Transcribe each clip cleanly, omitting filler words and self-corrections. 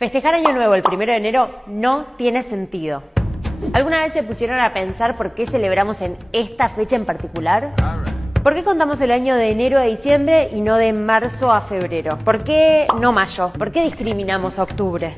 Festejar Año Nuevo el 1 de enero no tiene sentido. ¿Alguna vez se pusieron a pensar por qué celebramos en esta fecha en particular? ¿Por qué contamos el año de enero a diciembre y no de marzo a febrero? ¿Por qué no mayo? ¿Por qué discriminamos a octubre?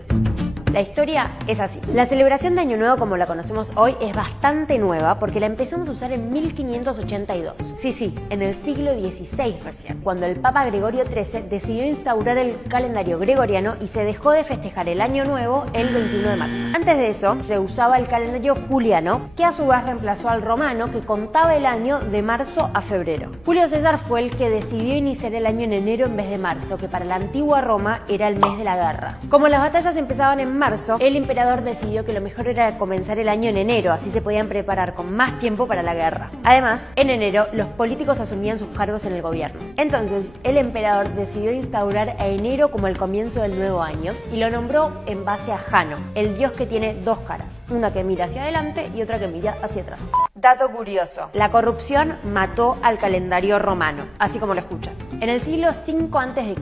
La historia es así. La celebración de Año Nuevo como la conocemos hoy es bastante nueva porque la empezamos a usar en 1582. Sí, en el siglo XVI recién, cuando el Papa Gregorio XIII decidió instaurar el calendario gregoriano y se dejó de festejar el Año Nuevo el 21 de marzo. Antes de eso, se usaba el calendario juliano, que a su vez reemplazó al romano, que contaba el año de marzo a febrero. Julio César fue el que decidió iniciar el año en enero en vez de marzo, que para la antigua Roma era el mes de la guerra. Como las batallas empezaban en marzo, el emperador decidió que lo mejor era comenzar el año en enero, así se podían preparar con más tiempo para la guerra. Además, en enero los políticos asumían sus cargos en el gobierno. Entonces, el emperador decidió instaurar a enero como el comienzo del nuevo año y lo nombró en base a Jano, el dios que tiene dos caras, una que mira hacia adelante y otra que mira hacia atrás. Dato curioso, la corrupción mató al calendario romano, así como lo escuchan. En el siglo V a.C.,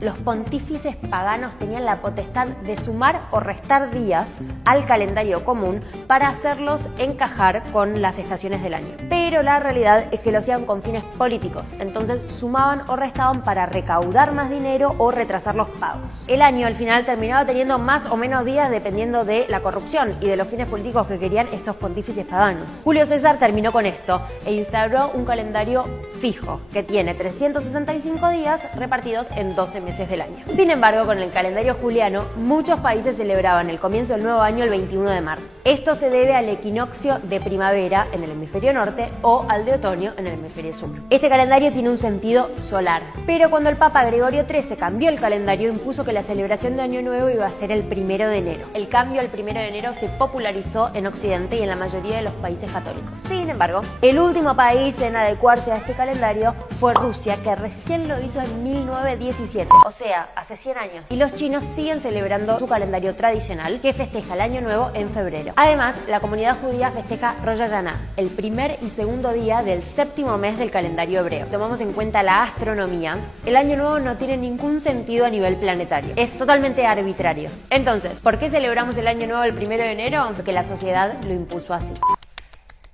los pontífices paganos tenían la potestad de sumar o restar días al calendario común para hacerlos encajar con las estaciones del año. Pero la realidad es que lo hacían con fines políticos, entonces sumaban o restaban para recaudar más dinero o retrasar los pagos. El año al final terminaba teniendo más o menos días dependiendo de la corrupción y de los fines políticos que querían estos pontífices paganos. Julio César terminó con esto e instauró un calendario fijo que tiene 365 días repartidos en 12 meses del año. Sin embargo, con el calendario juliano, muchos países celebraban el comienzo del nuevo año el 21 de marzo. Esto se debe al equinoccio de primavera en el hemisferio norte o al de otoño en el hemisferio sur. Este calendario tiene un sentido solar, pero cuando el Papa Gregorio XIII cambió el calendario, impuso que la celebración de Año Nuevo iba a ser el 1 de enero. El cambio al 1 de enero se popularizó en Occidente y en la mayoría de los países católicos. Sin embargo, el último país en adecuarse a este calendario fue Rusia, que recién lo hizo en 1917, o sea, hace 100 años. Y los chinos siguen celebrando su calendario tradicional, que festeja el Año Nuevo en febrero. Además, la comunidad judía festeja Rosh Hashanah, el primer y segundo día del séptimo mes del calendario hebreo. Tomamos en cuenta la astronomía. El Año Nuevo no tiene ningún sentido a nivel planetario. Es totalmente arbitrario. Entonces, ¿por qué celebramos el Año Nuevo el 1 de enero? Porque la sociedad lo impuso así.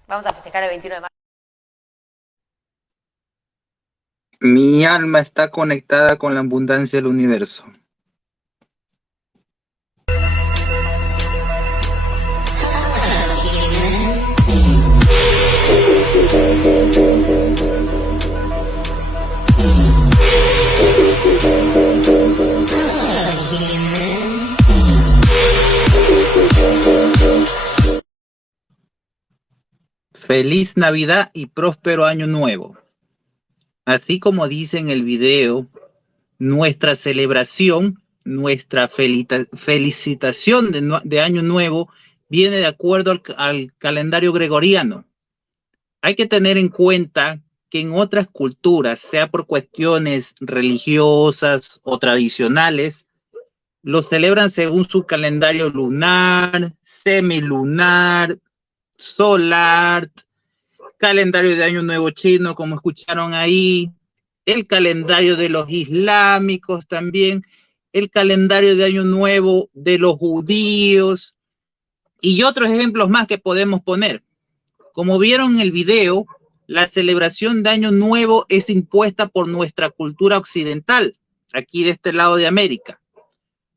Vamos a festejar el 21 de marzo. Mi alma está conectada con la abundancia del universo. Feliz Navidad y próspero Año Nuevo. Así como dice en el video, nuestra celebración, nuestra felicitación de Año Nuevo viene de acuerdo al calendario gregoriano. Hay que tener en cuenta que en otras culturas, sea por cuestiones religiosas o tradicionales, lo celebran según su calendario lunar, semilunar, solar, calendario de Año Nuevo chino, como escucharon ahí, el calendario de los islámicos también, el calendario de Año Nuevo de los judíos y otros ejemplos más que podemos poner. Como vieron en el video, la celebración de Año Nuevo es impuesta por nuestra cultura occidental, aquí de este lado de América,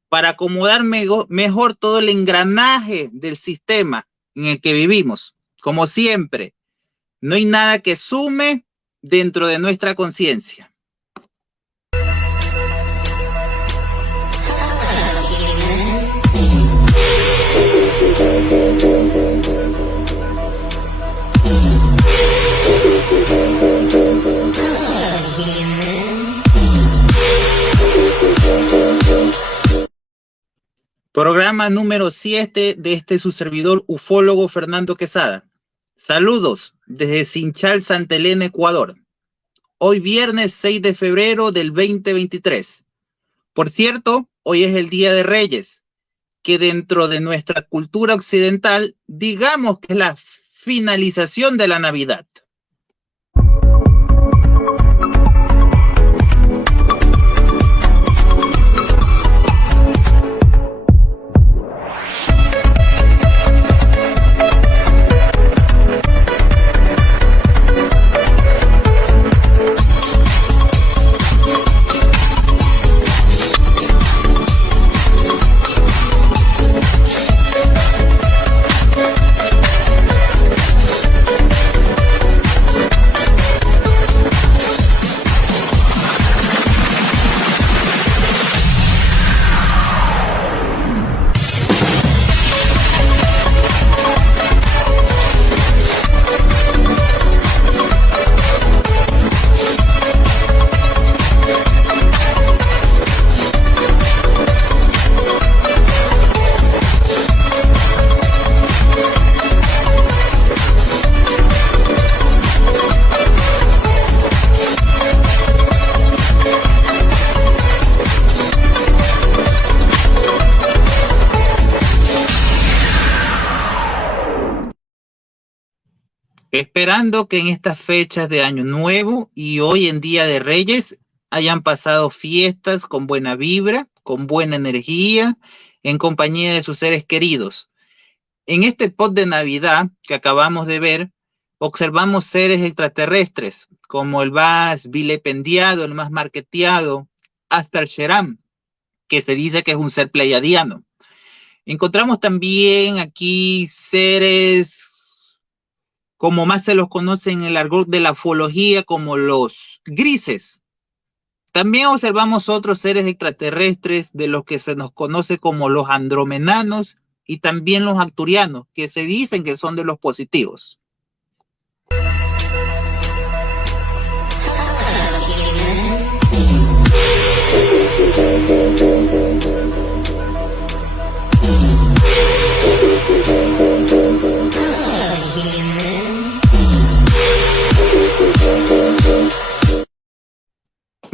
para acomodar mejor todo el engranaje del sistema en el que vivimos. Como siempre, no hay nada que sume dentro de nuestra conciencia. Programa número 7 de su servidor ufólogo Fernando Quesada. Saludos desde Sinchal, Santa Elena, Ecuador. Hoy viernes 6 de febrero del 2023. Por cierto, hoy es el Día de Reyes, que dentro de nuestra cultura occidental, digamos que es la finalización de la Navidad. Esperando que en estas fechas de Año Nuevo y hoy en Día de Reyes hayan pasado fiestas con buena vibra, con buena energía, en compañía de sus seres queridos. En este post de Navidad que acabamos de ver, observamos seres extraterrestres, como el más vilipendiado, el más marketeado, Astar Sheram, que se dice que es un ser pleiadiano. Encontramos también aquí seres, como más se los conoce en el argot de la ufología, como los grises. También observamos otros seres extraterrestres de los que se nos conoce como los andromedanos y también los arcturianos, que se dicen que son de los positivos.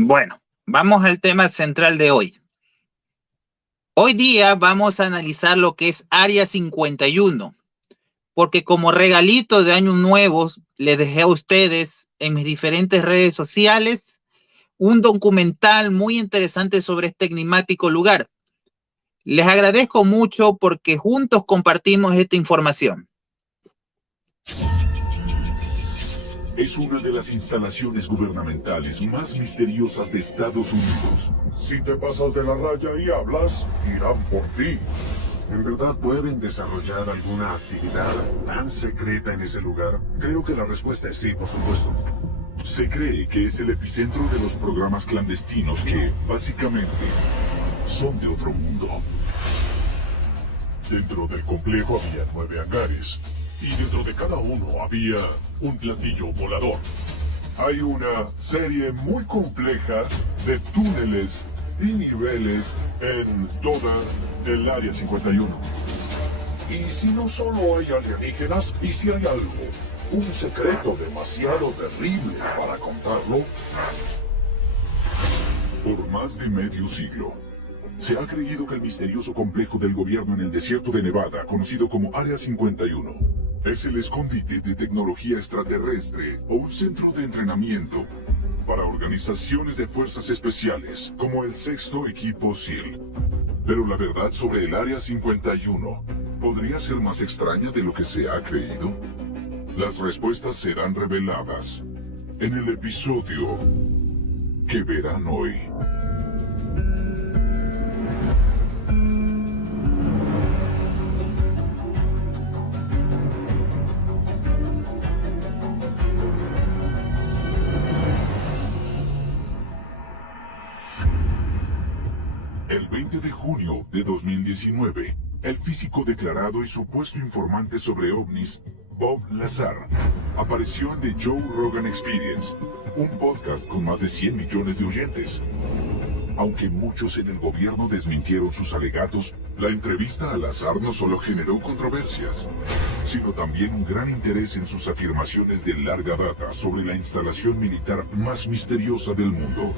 Bueno, vamos al tema central de hoy. Hoy día vamos a analizar lo que es Área 51, porque como regalito de Año Nuevo les dejé a ustedes en mis diferentes redes sociales un documental muy interesante sobre este enigmático lugar. Les agradezco mucho porque juntos compartimos esta información. Es una de las instalaciones gubernamentales más misteriosas de Estados Unidos. Si te pasas de la raya y hablas, irán por ti. ¿En verdad pueden desarrollar alguna actividad tan secreta en ese lugar? Creo que la respuesta es sí, por supuesto. Se cree que es el epicentro de los programas clandestinos que, básicamente, son de otro mundo. Dentro del complejo había 9 hangares, y dentro de cada uno había un platillo volador. Hay una serie muy compleja de túneles y niveles en toda el Área 51. Y si no solo hay alienígenas, y si hay algo, un secreto demasiado terrible para contarlo. Por más de medio siglo, se ha creído que el misterioso complejo del gobierno en el desierto de Nevada, conocido como Área 51, es el escondite de tecnología extraterrestre o un centro de entrenamiento para organizaciones de fuerzas especiales, como el sexto equipo SEAL. Pero la verdad sobre el Área 51 podría ser más extraña de lo que se ha creído. Las respuestas serán reveladas en el episodio que verán hoy. El 20 de junio de 2019, el físico declarado y supuesto informante sobre ovnis, Bob Lazar, apareció en The Joe Rogan Experience, un podcast con más de 100 millones de oyentes. Aunque muchos en el gobierno desmintieron sus alegatos, la entrevista a Lazar no solo generó controversias, sino también un gran interés en sus afirmaciones de larga data sobre la instalación militar más misteriosa del mundo,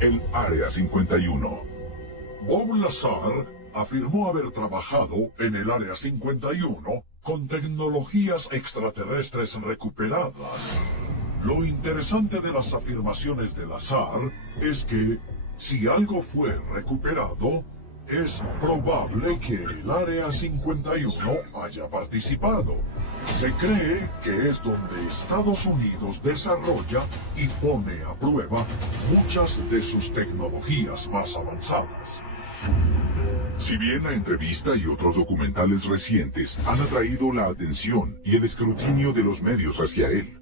el Área 51. Bob Lazar afirmó haber trabajado en el Área 51 con tecnologías extraterrestres recuperadas. Lo interesante de las afirmaciones de Lazar es que, si algo fue recuperado, es probable que el Área 51 haya participado. Se cree que es donde Estados Unidos desarrolla y pone a prueba muchas de sus tecnologías más avanzadas. Si bien la entrevista y otros documentales recientes han atraído la atención y el escrutinio de los medios hacia él,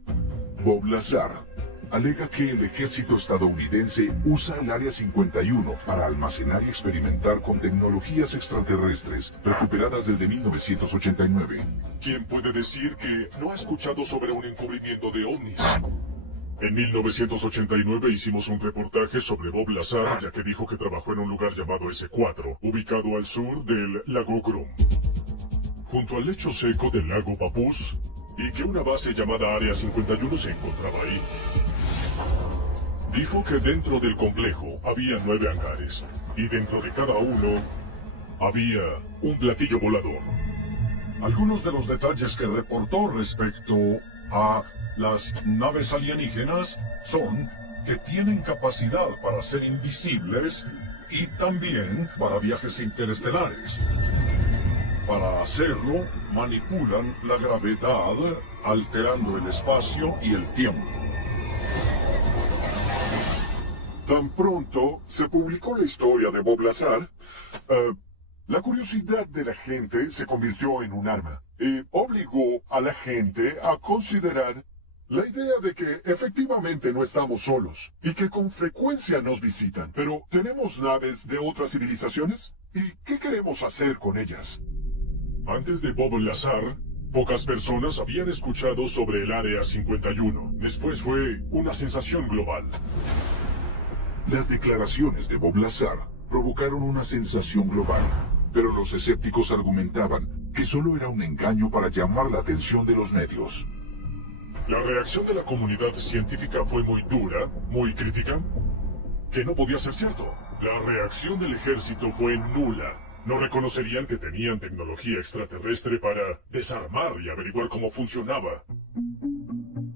Bob Lazar alega que el ejército estadounidense usa el Área 51 para almacenar y experimentar con tecnologías extraterrestres recuperadas desde 1989. ¿Quién puede decir que no ha escuchado sobre un encubrimiento de ovnis? En 1989 hicimos un reportaje sobre Bob Lazar, ya que dijo que trabajó en un lugar llamado S4, ubicado al sur del lago Grum, junto al lecho seco del lago Papoose, y que una base llamada Área 51 se encontraba ahí. Dijo que dentro del complejo había 9 hangares, y dentro de cada uno había un platillo volador. Algunos de los detalles que reportó respecto Las naves alienígenas son que tienen capacidad para ser invisibles y también para viajes interestelares. Para hacerlo, manipulan la gravedad, alterando el espacio y el tiempo. Tan pronto se publicó la historia de Bob Lazar, la curiosidad de la gente se convirtió en un arma y obligó a la gente a considerar la idea de que efectivamente no estamos solos y que con frecuencia nos visitan. Pero ¿tenemos naves de otras civilizaciones? ¿Y qué queremos hacer con ellas? Antes de Bob Lazar, pocas personas habían escuchado sobre el Área 51. Después fue una sensación global. Las declaraciones de Bob Lazar provocaron una sensación global, pero los escépticos argumentaban que solo era un engaño para llamar la atención de los medios. La reacción de la comunidad científica fue muy dura, muy crítica, que no podía ser cierto. La reacción del ejército fue nula. No reconocerían que tenían tecnología extraterrestre para desarmar y averiguar cómo funcionaba.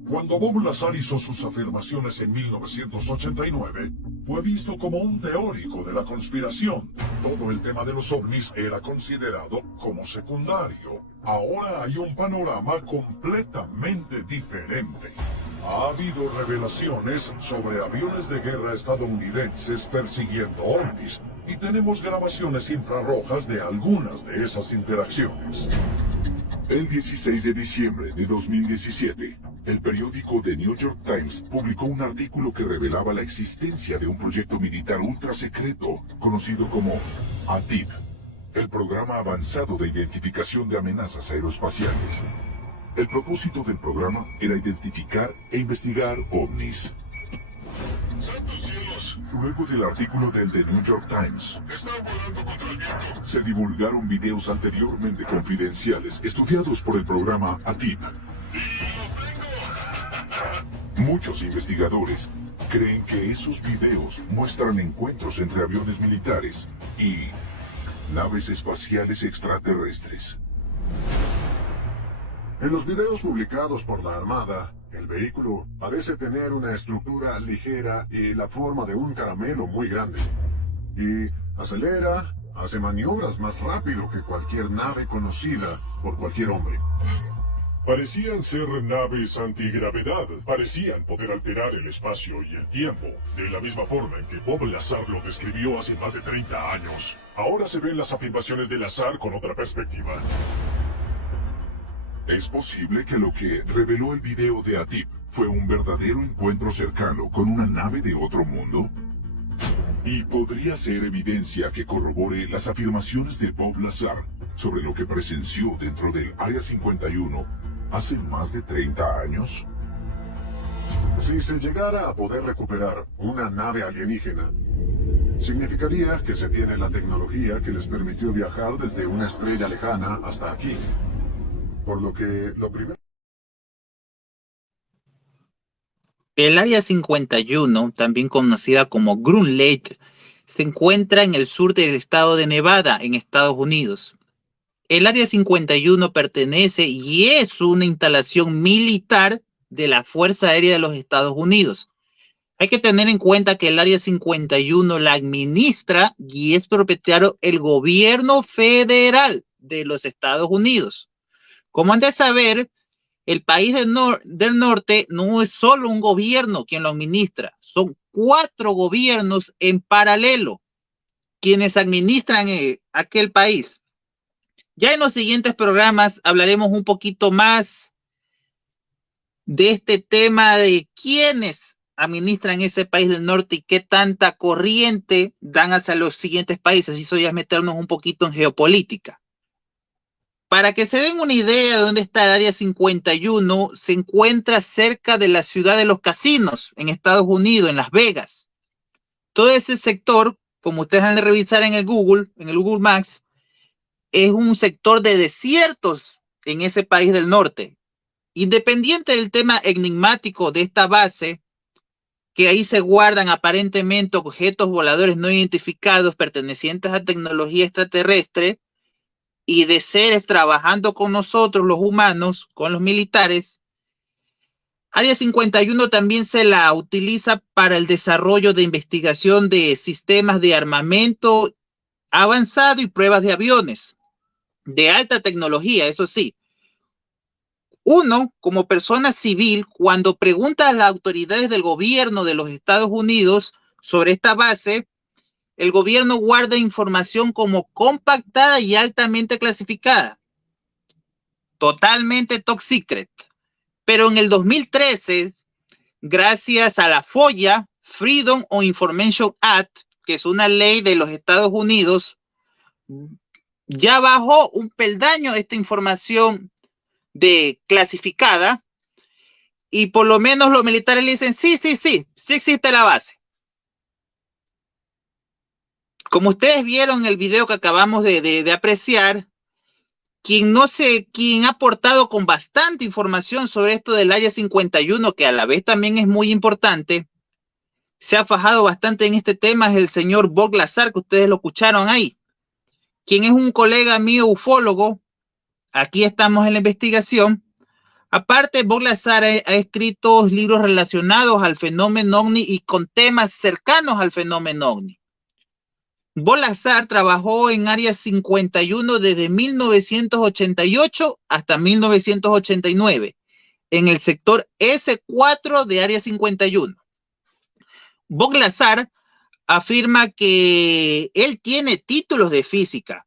Cuando Bob Lazar hizo sus afirmaciones en 1989, fue visto como un teórico de la conspiración. Todo el tema de los ovnis era considerado como secundario. Ahora hay un panorama completamente diferente. Ha habido revelaciones sobre aviones de guerra estadounidenses persiguiendo ovnis, y tenemos grabaciones infrarrojas de algunas de esas interacciones. El 16 de diciembre de 2017, el periódico The New York Times publicó un artículo que revelaba la existencia de un proyecto militar ultra secreto conocido como ATIP, el Programa Avanzado de Identificación de Amenazas Aeroespaciales. El propósito del programa era identificar e investigar ovnis. ¡Santos cielos! Luego del artículo del The New York Times, ¡Están volando contra el viento! se divulgaron videos anteriormente confidenciales estudiados por el programa ATIP. Muchos investigadores creen que esos videos muestran encuentros entre aviones militares y naves espaciales extraterrestres. En los videos publicados por la Armada, el vehículo parece tener una estructura ligera y la forma de un caramelo muy grande. Y acelera, hace maniobras más rápido que cualquier nave conocida por cualquier hombre. Parecían ser naves antigravedad, parecían poder alterar el espacio y el tiempo, de la misma forma en que Bob Lazar lo describió hace más de 30 años. Ahora se ven las afirmaciones de Lazar con otra perspectiva. Es posible que lo que reveló el video de ATIP fue un verdadero encuentro cercano con una nave de otro mundo. Y podría ser evidencia que corrobore las afirmaciones de Bob Lazar sobre lo que presenció dentro del Área 51 hace más de 30 años. Si se llegara a poder recuperar una nave alienígena, significaría que se tiene la tecnología que les permitió viajar desde una estrella lejana hasta aquí. Por lo que lo primero... El Área 51, también conocida como Groom Lake, se encuentra en el sur del estado de Nevada, en Estados Unidos. El Área 51 pertenece y es una instalación militar de la Fuerza Aérea de los Estados Unidos. Hay que tener en cuenta que el Área 51 la administra y es propietario el gobierno federal de los Estados Unidos. Como han de saber, el país del norte no es solo un gobierno quien lo administra, son 4 gobiernos en paralelo quienes administran aquel país. Ya en los siguientes programas hablaremos un poquito más de este tema de quiénes administran ese país del norte y qué tanta corriente dan hacia los siguientes países. Eso ya es meternos un poquito en geopolítica. Para que se den una idea de dónde está el Área 51, se encuentra cerca de la ciudad de los casinos en Estados Unidos, en Las Vegas. Todo ese sector, como ustedes han de revisar en el Google Maps, es un sector de desiertos en ese país del norte. Independiente del tema enigmático de esta base, que ahí se guardan aparentemente objetos voladores no identificados pertenecientes a tecnología extraterrestre, y de seres trabajando con nosotros, los humanos, con los militares, Área 51 también se la utiliza para el desarrollo de investigación de sistemas de armamento avanzado y pruebas de aviones de alta tecnología, eso sí. Uno, como persona civil, cuando pregunta a las autoridades del gobierno de los Estados Unidos sobre esta base, el gobierno guarda información como compactada y altamente clasificada, totalmente top secret. Pero en el 2013, gracias a la FOIA, Freedom of Information Act, que es una ley de los Estados Unidos, ya bajó un peldaño esta información de clasificada, y por lo menos los militares le dicen, sí existe la base. Como ustedes vieron en el video que acabamos de apreciar, quien ha aportado con bastante información sobre esto del Área 51, que a la vez también es muy importante, se ha fajado bastante en este tema, es el señor Bob Lazar, que ustedes lo escucharon ahí, quien es un colega mío ufólogo. Aquí estamos en la investigación. Aparte, Bob Lazar ha escrito libros relacionados al fenómeno OVNI y con temas cercanos al fenómeno OVNI. Bob Lazar trabajó en Área 51 desde 1988 hasta 1989, en el sector S4 de Área 51. Bob Lazar afirma que él tiene títulos de física,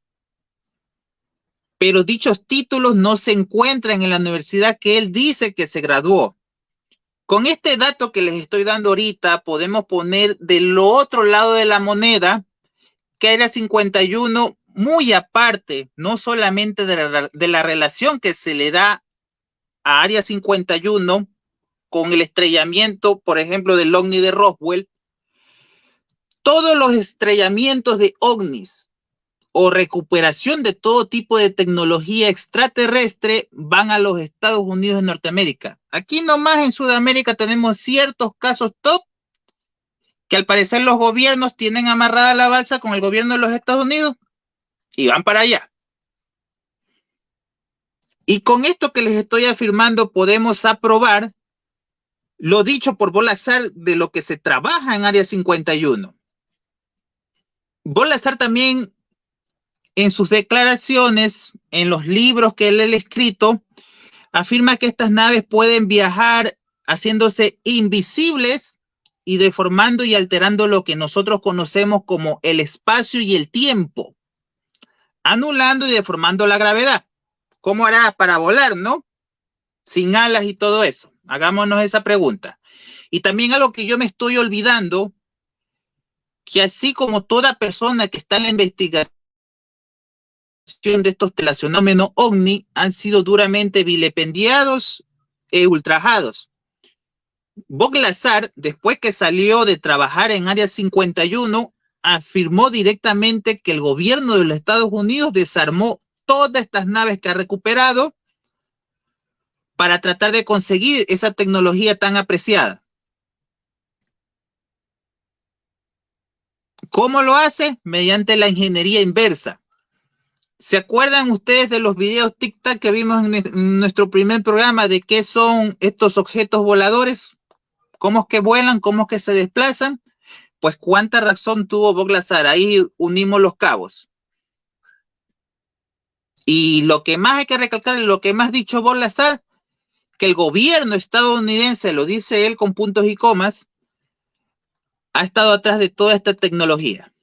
pero dichos títulos no se encuentran en la universidad que él dice que se graduó. Con este dato que les estoy dando ahorita, podemos poner del otro lado de la moneda que Área 51, muy aparte, no solamente de la relación que se le da a Área 51 con el estrellamiento, por ejemplo, del OVNI de Roswell, todos los estrellamientos de OVNIs o recuperación de todo tipo de tecnología extraterrestre van a los Estados Unidos de Norteamérica. Aquí nomás en Sudamérica tenemos ciertos casos top que al parecer los gobiernos tienen amarrada la balsa con el gobierno de los Estados Unidos y van para allá. Y con esto que les estoy afirmando podemos aprobar lo dicho por Bob Lazar de lo que se trabaja en Área 51. Bob Lazar también en sus declaraciones, en los libros que él ha escrito, afirma que estas naves pueden viajar haciéndose invisibles y deformando y alterando lo que nosotros conocemos como el espacio y el tiempo, anulando y deformando la gravedad. ¿Cómo hará para volar, no? Sin alas y todo eso. Hagámonos esa pregunta. Y también algo que yo me estoy olvidando, que así como toda persona que está en la investigación de estos fenómenos OVNI han sido duramente vilipendiados e ultrajados. Bob Lazar, después que salió de trabajar en Área 51, afirmó directamente que el gobierno de los Estados Unidos desarmó todas estas naves que ha recuperado para tratar de conseguir esa tecnología tan apreciada. ¿Cómo lo hace? Mediante la ingeniería inversa. ¿Se acuerdan ustedes de los videos tic-tac que vimos en nuestro primer programa de qué son estos objetos voladores? ¿Cómo es que vuelan? ¿Cómo es que se desplazan? Pues cuánta razón tuvo Bob Lazar. Ahí unimos los cabos. Y lo que más hay que recalcar, lo que más ha dicho Bob Lazar, que el gobierno estadounidense, lo dice él con puntos y comas, ha estado atrás de toda esta tecnología.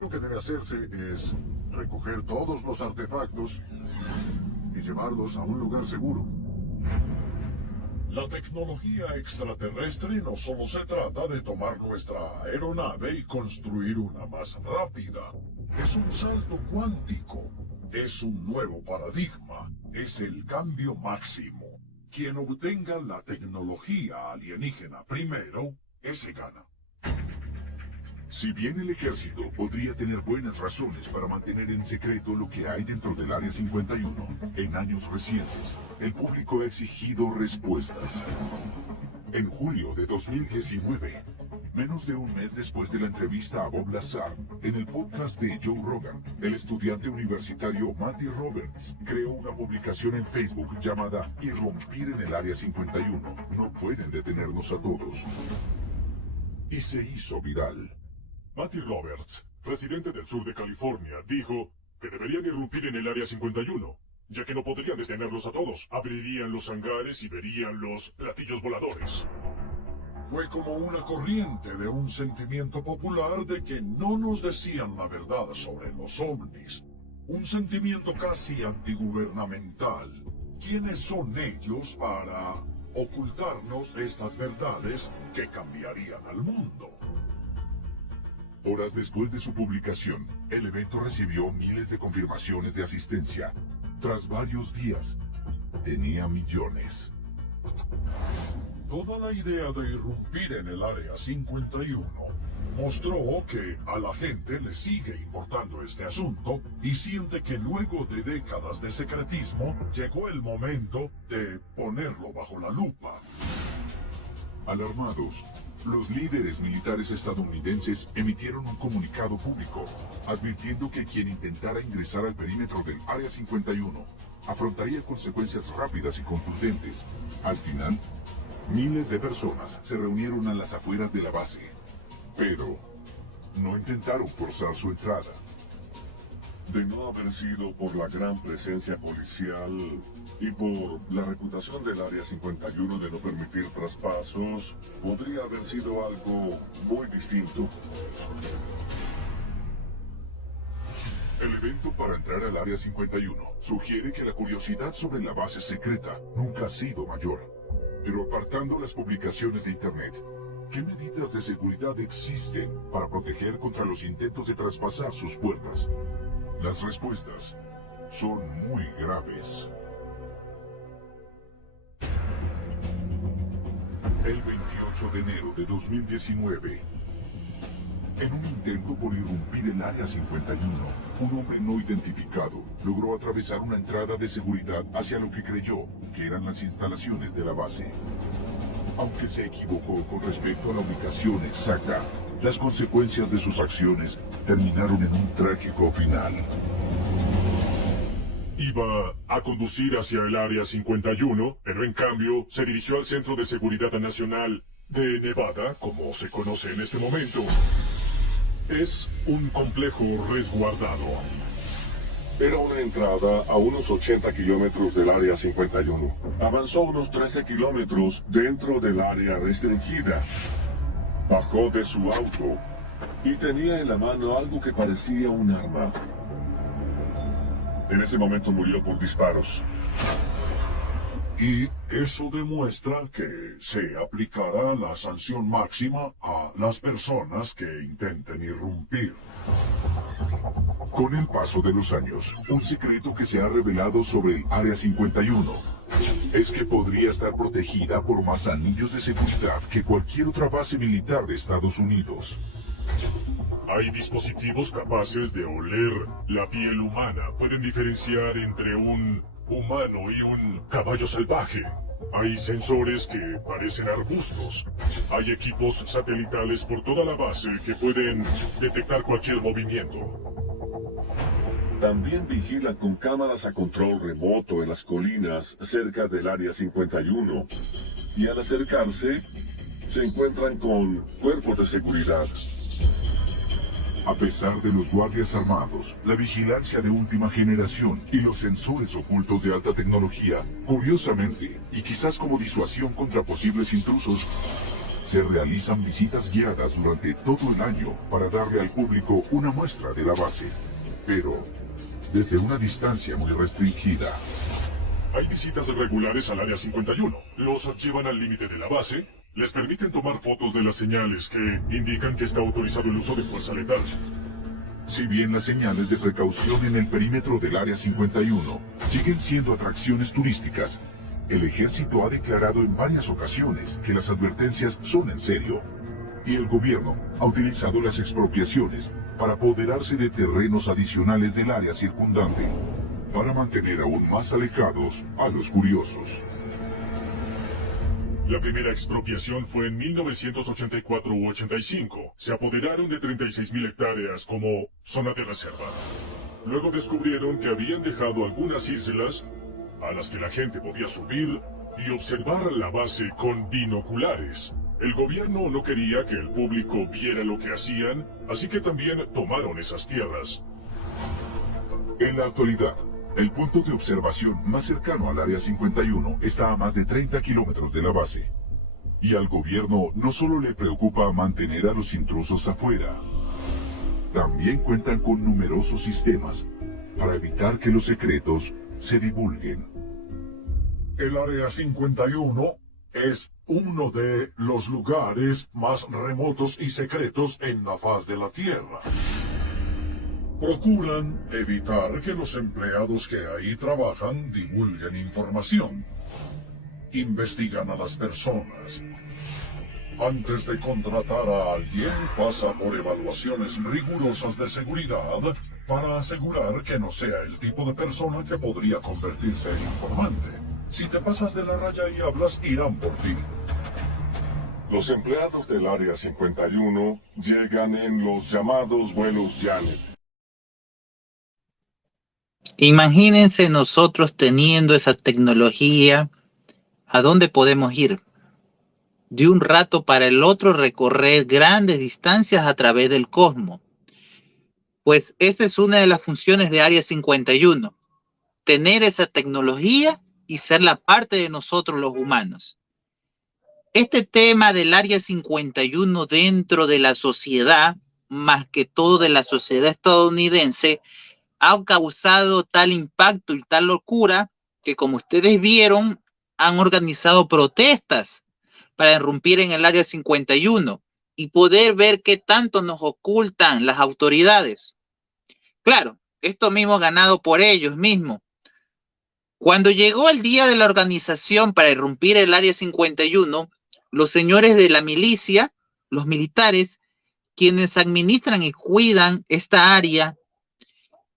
Lo que debe hacerse es recoger todos los artefactos y llevarlos a un lugar seguro. La tecnología extraterrestre no solo se trata de tomar nuestra aeronave y construir una más rápida. Es un salto cuántico. Es un nuevo paradigma. Es el cambio máximo. Quien obtenga la tecnología alienígena primero, ese gana. Si bien el ejército podría tener buenas razones para mantener en secreto lo que hay dentro del Área 51, en años recientes, el público ha exigido respuestas. En julio de 2019, Menos de un mes después de la entrevista a Bob Lazar, en el podcast de Joe Rogan, el estudiante universitario Matty Roberts creó una publicación en Facebook llamada Irrumpir en el Área 51. No pueden detenernos a todos. Y se hizo viral. Matty Roberts, residente del sur de California, dijo que deberían irrumpir en el Área 51, ya que no podrían detenerlos a todos. Abrirían los hangares y verían los platillos voladores. Fue como una corriente de un sentimiento popular de que no nos decían la verdad sobre los ovnis. Un sentimiento casi antigubernamental. ¿Quiénes son ellos para ocultarnos estas verdades que cambiarían al mundo? Horas después de su publicación, el evento recibió miles de confirmaciones de asistencia. Tras varios días, tenía millones. Toda la idea de irrumpir en el Área 51 mostró que a la gente le sigue importando este asunto y siente que luego de décadas de secretismo llegó el momento de ponerlo bajo la lupa. Alarmados, los líderes militares estadounidenses emitieron un comunicado público advirtiendo que quien intentara ingresar al perímetro del Área 51 afrontaría consecuencias rápidas y contundentes. Al final, miles de personas se reunieron a las afueras de la base, pero no intentaron forzar su entrada. De no haber sido por la gran presencia policial y por la reputación del Área 51 de no permitir traspasos, podría haber sido algo muy distinto. El evento para entrar al Área 51 sugiere que la curiosidad sobre la base secreta nunca ha sido mayor. Pero apartando las publicaciones de Internet, ¿qué medidas de seguridad existen para proteger contra los intentos de traspasar sus puertas? Las respuestas son muy graves. El 28 de enero de 2019, en un intento por irrumpir el Área 51, un hombre no identificado logró atravesar una entrada de seguridad hacia lo que creyó que eran las instalaciones de la base. Aunque se equivocó con respecto a la ubicación exacta, las consecuencias de sus acciones terminaron en un trágico final. Iba a conducir hacia el Área 51, pero en cambio se dirigió al Centro de Seguridad Nacional de Nevada, como se conoce en este momento. Es un complejo resguardado. Era una entrada a unos 80 kilómetros del Área 51. Avanzó unos 13 kilómetros dentro del área restringida. Bajó de su auto y tenía en la mano algo que parecía un arma. En ese momento murió por disparos. Y eso demuestra que se aplicará la sanción máxima a las personas que intenten irrumpir. Con el paso de los años, un secreto que se ha revelado sobre el Área 51 es que podría estar protegida por más anillos de seguridad que cualquier otra base militar de Estados Unidos. Hay dispositivos capaces de oler la piel humana. Pueden diferenciar entre un humano y un caballo salvaje. Hay sensores que parecen arbustos. Hay equipos satelitales por toda la base que pueden detectar cualquier movimiento. También vigilan con cámaras a control remoto en las colinas cerca del Área 51. Y al acercarse, se encuentran con cuerpos de seguridad. A pesar de los guardias armados, la vigilancia de última generación y los sensores ocultos de alta tecnología, curiosamente, y quizás como disuasión contra posibles intrusos, se realizan visitas guiadas durante todo el año para darle al público una muestra de la base, pero desde una distancia muy restringida. Hay visitas regulares al Área 51. Los llevan al límite de la base. Les permiten tomar fotos de las señales que indican que está autorizado el uso de fuerza letal. Si bien las señales de precaución en el perímetro del Área 51 siguen siendo atracciones turísticas, el ejército ha declarado en varias ocasiones que las advertencias son en serio. Y el gobierno ha utilizado las expropiaciones para apoderarse de terrenos adicionales del área circundante, para mantener aún más alejados a los curiosos. La primera expropiación fue en 1984 u 85. Se apoderaron de 36.000 hectáreas como zona de reserva. Luego descubrieron que habían dejado algunas islas a las que la gente podía subir y observar la base con binoculares. El gobierno no quería que el público viera lo que hacían, así que también tomaron esas tierras. En la actualidad, el punto de observación más cercano al Área 51 está a más de 30 kilómetros de la base. Y al gobierno no solo le preocupa mantener a los intrusos afuera, también cuentan con numerosos sistemas para evitar que los secretos se divulguen. El Área 51 es uno de los lugares más remotos y secretos en la faz de la Tierra. Procuran evitar que los empleados que ahí trabajan divulguen información. Investigan a las personas. Antes de contratar a alguien, pasa por evaluaciones rigurosas de seguridad para asegurar que no sea el tipo de persona que podría convertirse en informante. Si te pasas de la raya y hablas, irán por ti. Los empleados del Área 51 llegan en los llamados vuelos Janet. Imagínense nosotros teniendo esa tecnología, ¿a dónde podemos ir? De un rato para el otro recorrer grandes distancias a través del cosmos. Pues esa es una de las funciones de Área 51, tener esa tecnología y ser la parte de nosotros los humanos. Este tema del Área 51 dentro de la sociedad, más que todo de la sociedad estadounidense, ha causado tal impacto y tal locura que, como ustedes vieron, han organizado protestas para irrumpir en el Área 51 y poder ver qué tanto nos ocultan las autoridades. Claro, esto mismo ganado por ellos mismos. Cuando llegó el día de la organización para irrumpir el Área 51, los señores de la milicia, los militares, quienes administran y cuidan esta área,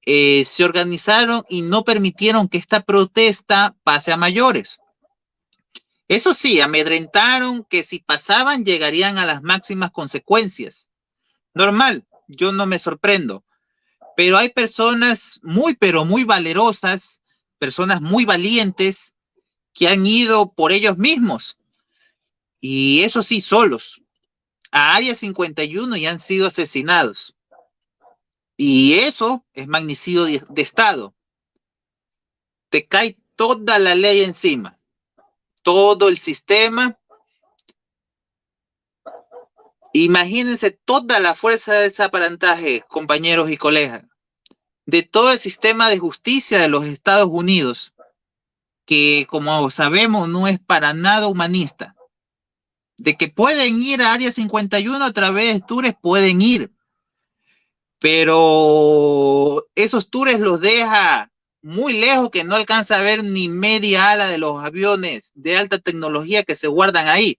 se organizaron y no permitieron que esta protesta pase a mayores. Eso sí, amedrentaron que si pasaban llegarían a las máximas consecuencias. Normal, yo no me sorprendo. Pero hay personas muy, pero muy valerosas, personas muy valientes, que han ido por ellos mismos. Y eso sí, solos, a Área 51 y han sido asesinados. Y eso es magnicidio de Estado. Te cae toda la ley encima, todo el sistema. Imagínense toda la fuerza de ese aparataje, compañeros y colegas, de todo el sistema de justicia de los Estados Unidos, que como sabemos no es para nada humanista. De que pueden ir a Área 51 a través de tours, pueden ir. Pero esos tours los deja muy lejos, que no alcanza a ver ni media ala de los aviones de alta tecnología que se guardan ahí.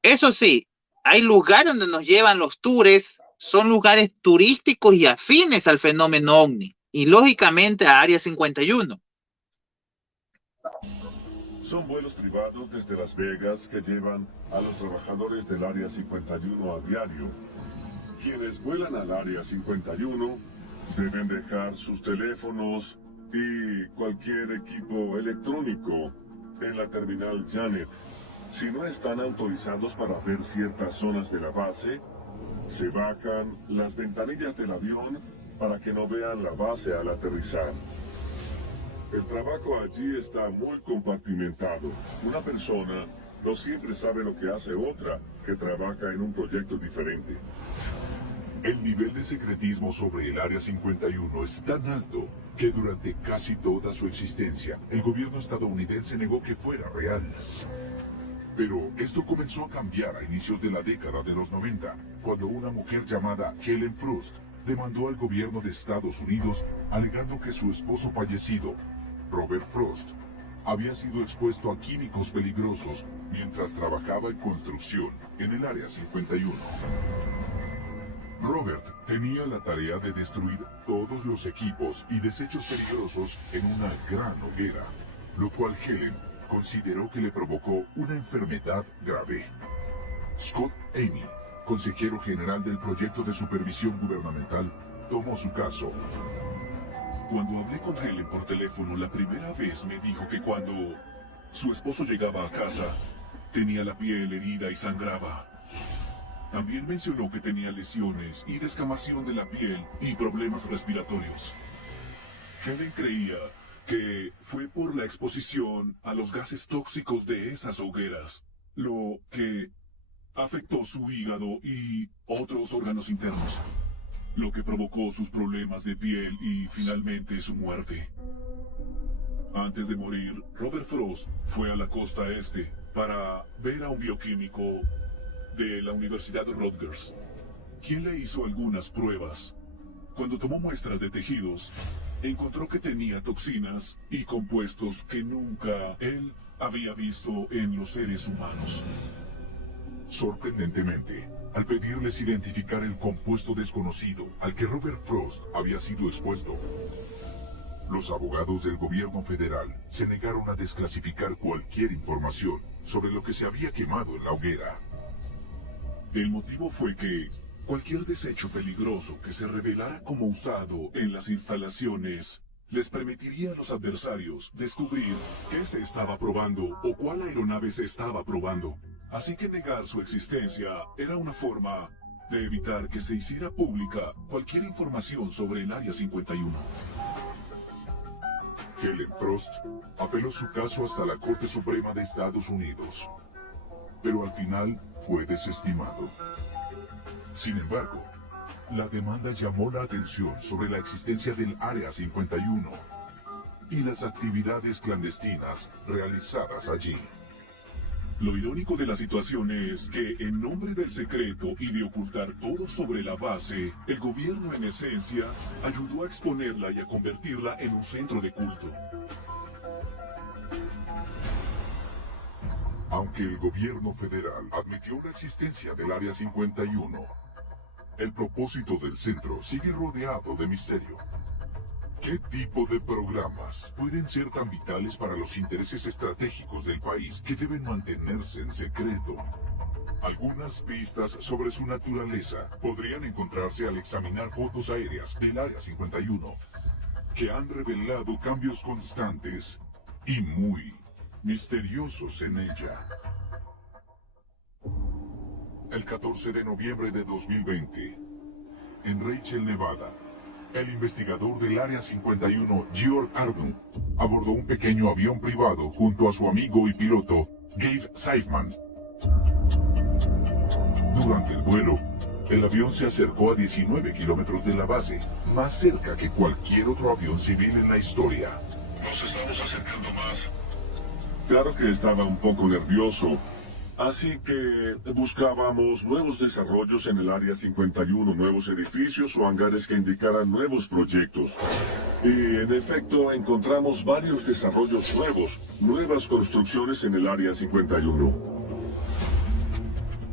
Eso sí, hay lugares donde nos llevan los tours, son lugares turísticos y afines al fenómeno OVNI, y lógicamente a Área 51. Son vuelos privados desde Las Vegas que llevan a los trabajadores del Área 51 a diario. Quienes vuelan al Área 51 deben dejar sus teléfonos y cualquier equipo electrónico en la terminal Janet. Si no están autorizados para ver ciertas zonas de la base, se bajan las ventanillas del avión para que no vean la base al aterrizar. El trabajo allí está muy compartimentado. Una persona no siempre sabe lo que hace otra que trabaja en un proyecto diferente. El nivel de secretismo sobre el Área 51 es tan alto que durante casi toda su existencia, el gobierno estadounidense negó que fuera real. Pero esto comenzó a cambiar a inicios de la década de los 90, cuando una mujer llamada Helen Frost demandó al gobierno de Estados Unidos alegando que su esposo fallecido, Robert Frost, había sido expuesto a químicos peligrosos mientras trabajaba en construcción en el Área 51. Robert tenía la tarea de destruir todos los equipos y desechos peligrosos en una gran hoguera, lo cual Helen consideró que le provocó una enfermedad grave. Scott Amy, consejero general del proyecto de supervisión gubernamental, tomó su caso. Cuando hablé con Helen por teléfono la primera vez, me dijo que cuando su esposo llegaba a casa, tenía la piel herida y sangraba. También mencionó que tenía lesiones y descamación de la piel y problemas respiratorios. Helen creía que fue por la exposición a los gases tóxicos de esas hogueras, lo que afectó su hígado y otros órganos internos, lo que provocó sus problemas de piel y finalmente su muerte. Antes de morir, Robert Frost fue a la costa este para ver a un bioquímico de la Universidad Rutgers, quien le hizo algunas pruebas. Cuando tomó muestras de tejidos, encontró que tenía toxinas y compuestos que nunca él había visto en los seres humanos. Sorprendentemente, al pedirles identificar el compuesto desconocido al que Robert Frost había sido expuesto, los abogados del gobierno federal se negaron a desclasificar cualquier información sobre lo que se había quemado en la hoguera. El motivo fue que cualquier desecho peligroso que se revelara como usado en las instalaciones les permitiría a los adversarios descubrir qué se estaba probando o cuál aeronave se estaba probando. Así que negar su existencia era una forma de evitar que se hiciera pública cualquier información sobre el Área 51. Helen Frost apeló su caso hasta la Corte Suprema de Estados Unidos, pero al final fue desestimado. Sin embargo, la demanda llamó la atención sobre la existencia del Área 51 y las actividades clandestinas realizadas allí. Lo irónico de la situación es que, en nombre del secreto y de ocultar todo sobre la base, el gobierno en esencia ayudó a exponerla y a convertirla en un centro de culto. Aunque el gobierno federal admitió la existencia del Área 51, el propósito del centro sigue rodeado de misterio. ¿Qué tipo de programas pueden ser tan vitales para los intereses estratégicos del país que deben mantenerse en secreto? Algunas pistas sobre su naturaleza podrían encontrarse al examinar fotos aéreas del Área 51, que han revelado cambios constantes y muy misteriosos en ella. El 14 de noviembre de 2020, en Rachel, Nevada, el investigador del Área 51, George Arnold, abordó un pequeño avión privado junto a su amigo y piloto, Gabe Seifman. Durante el vuelo, el avión se acercó a 19 kilómetros de la base, más cerca que cualquier otro avión civil en la historia. Nos estamos acercando más. Claro que estaba un poco nervioso. Así que buscábamos nuevos desarrollos en el Área 51, nuevos edificios o hangares que indicaran nuevos proyectos. Y en efecto encontramos varios desarrollos nuevos, nuevas construcciones en el Área 51.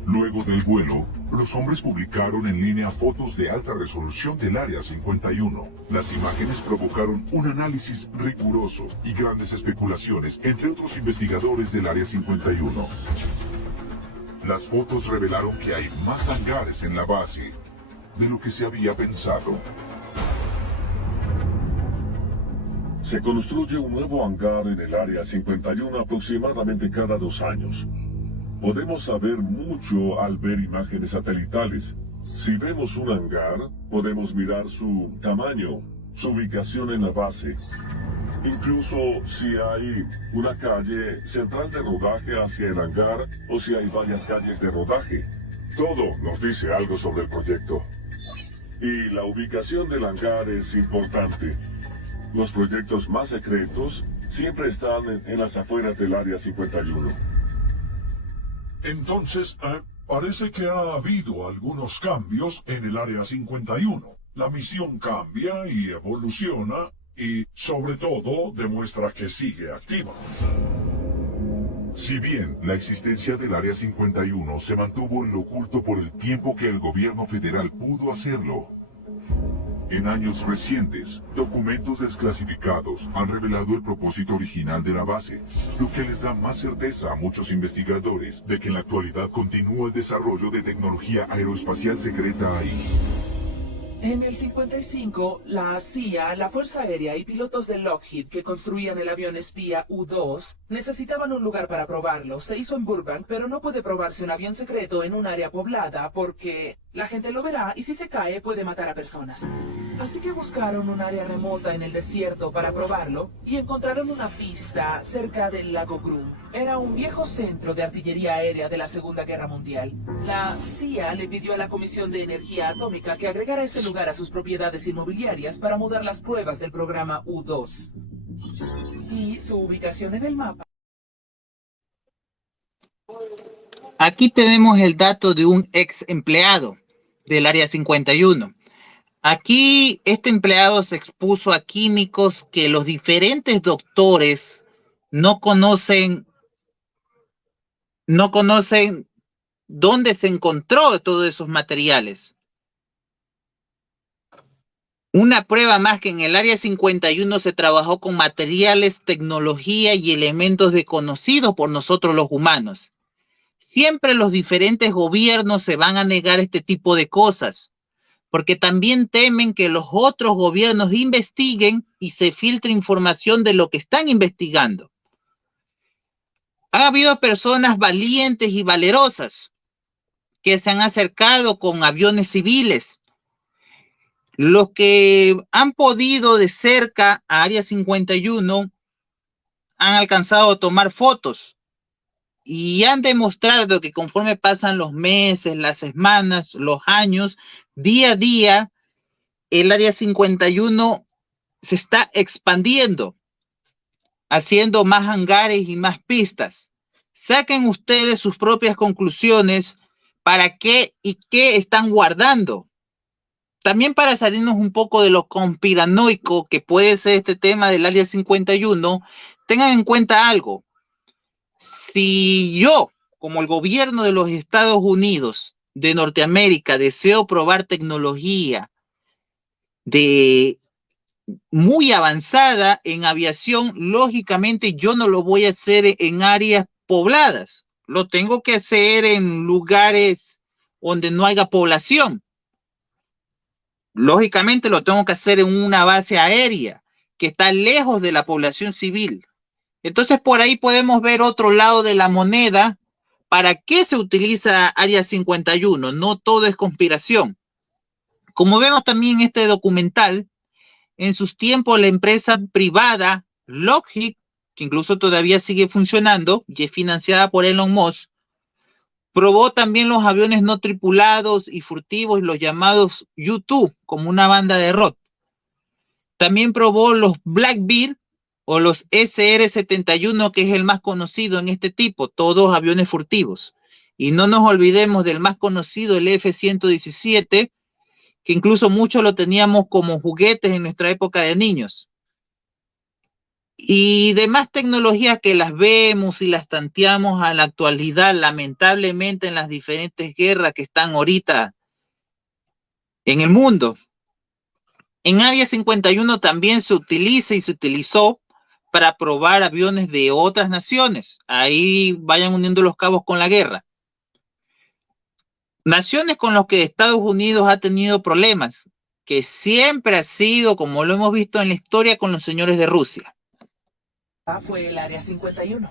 Luego del vuelo, los hombres publicaron en línea fotos de alta resolución del Área 51. Las imágenes provocaron un análisis riguroso y grandes especulaciones entre otros investigadores del Área 51. Las fotos revelaron que hay más hangares en la base de lo que se había pensado. Se construye un nuevo hangar en el Área 51 aproximadamente cada 2 años. Podemos saber mucho al ver imágenes satelitales. Si vemos un hangar, podemos mirar su tamaño, su ubicación en la base. Incluso si hay una calle central de rodaje hacia el hangar o si hay varias calles de rodaje. Todo nos dice algo sobre el proyecto. Y la ubicación del hangar es importante. Los proyectos más secretos siempre están en las afueras del Área 51. Entonces, parece que ha habido algunos cambios en el Área 51. La misión cambia y evoluciona y, sobre todo, demuestra que sigue activa. Si bien la existencia del Área 51 se mantuvo en lo oculto por el tiempo que el gobierno federal pudo hacerlo, En años recientes, documentos desclasificados han revelado el propósito original de la base, lo que les da más certeza a muchos investigadores de que en la actualidad continúa el desarrollo de tecnología aeroespacial secreta ahí. En el 55, la CIA, la Fuerza Aérea y pilotos de Lockheed que construían el avión espía U-2 necesitaban un lugar para probarlo. Se hizo en Burbank, pero no puede probarse un avión secreto en un área poblada porque la gente lo verá y si se cae puede matar a personas. Así que buscaron un área remota en el desierto para probarlo y encontraron una pista cerca del lago Groom. Era un viejo centro de artillería aérea de la Segunda Guerra Mundial. La CIA le pidió a la Comisión de Energía Atómica que agregara ese lugar a sus propiedades inmobiliarias para mudar las pruebas del programa U-2. Y su ubicación en el mapa. Aquí tenemos el dato de un ex empleado del Área 51. Aquí este empleado se expuso a químicos que los diferentes doctores no conocen dónde se encontró todos esos materiales. Una prueba más que en el Área 51 se trabajó con materiales, tecnología y elementos desconocidos por nosotros los humanos. Siempre los diferentes gobiernos se van a negar este tipo de cosas, porque también temen que los otros gobiernos investiguen y se filtre información de lo que están investigando. Ha habido personas valientes y valerosas que se han acercado con aviones civiles. Los que han podido de cerca a Área 51 han alcanzado a tomar fotos y han demostrado que conforme pasan los meses, las semanas, los años, día a día, el Área 51 se está expandiendo, haciendo más hangares y más pistas. Saquen ustedes sus propias conclusiones para qué y qué están guardando. También para salirnos un poco de lo conspiranoico que puede ser este tema del Área 51, tengan en cuenta algo. Si yo, como el gobierno de los Estados Unidos de Norteamérica, deseo probar tecnología muy avanzada en aviación, lógicamente yo no lo voy a hacer en áreas pobladas. Lo tengo que hacer en lugares donde no haya población. Lógicamente lo tengo que hacer en una base aérea que está lejos de la población civil. Entonces por ahí podemos ver otro lado de la moneda. ¿Para qué se utiliza Área 51? No todo es conspiración. Como vemos también en este documental, en sus tiempos la empresa privada Lockheed, que incluso todavía sigue funcionando y es financiada por Elon Musk, probó también los aviones no tripulados y furtivos, los llamados U-2, como una banda de rock. También probó los Blackbird o los SR-71, que es el más conocido en este tipo, todos aviones furtivos. Y no nos olvidemos del más conocido, el F-117, que incluso muchos lo teníamos como juguetes en nuestra época de niños. Y demás tecnologías que las vemos y las tanteamos a la actualidad, lamentablemente en las diferentes guerras que están ahorita en el mundo. En Área 51 también se utiliza y se utilizó para probar aviones de otras naciones. Ahí vayan uniendo los cabos con la guerra. Naciones con las que Estados Unidos ha tenido problemas, que siempre ha sido, como lo hemos visto en la historia, con los señores de Rusia. Fue el Área 51.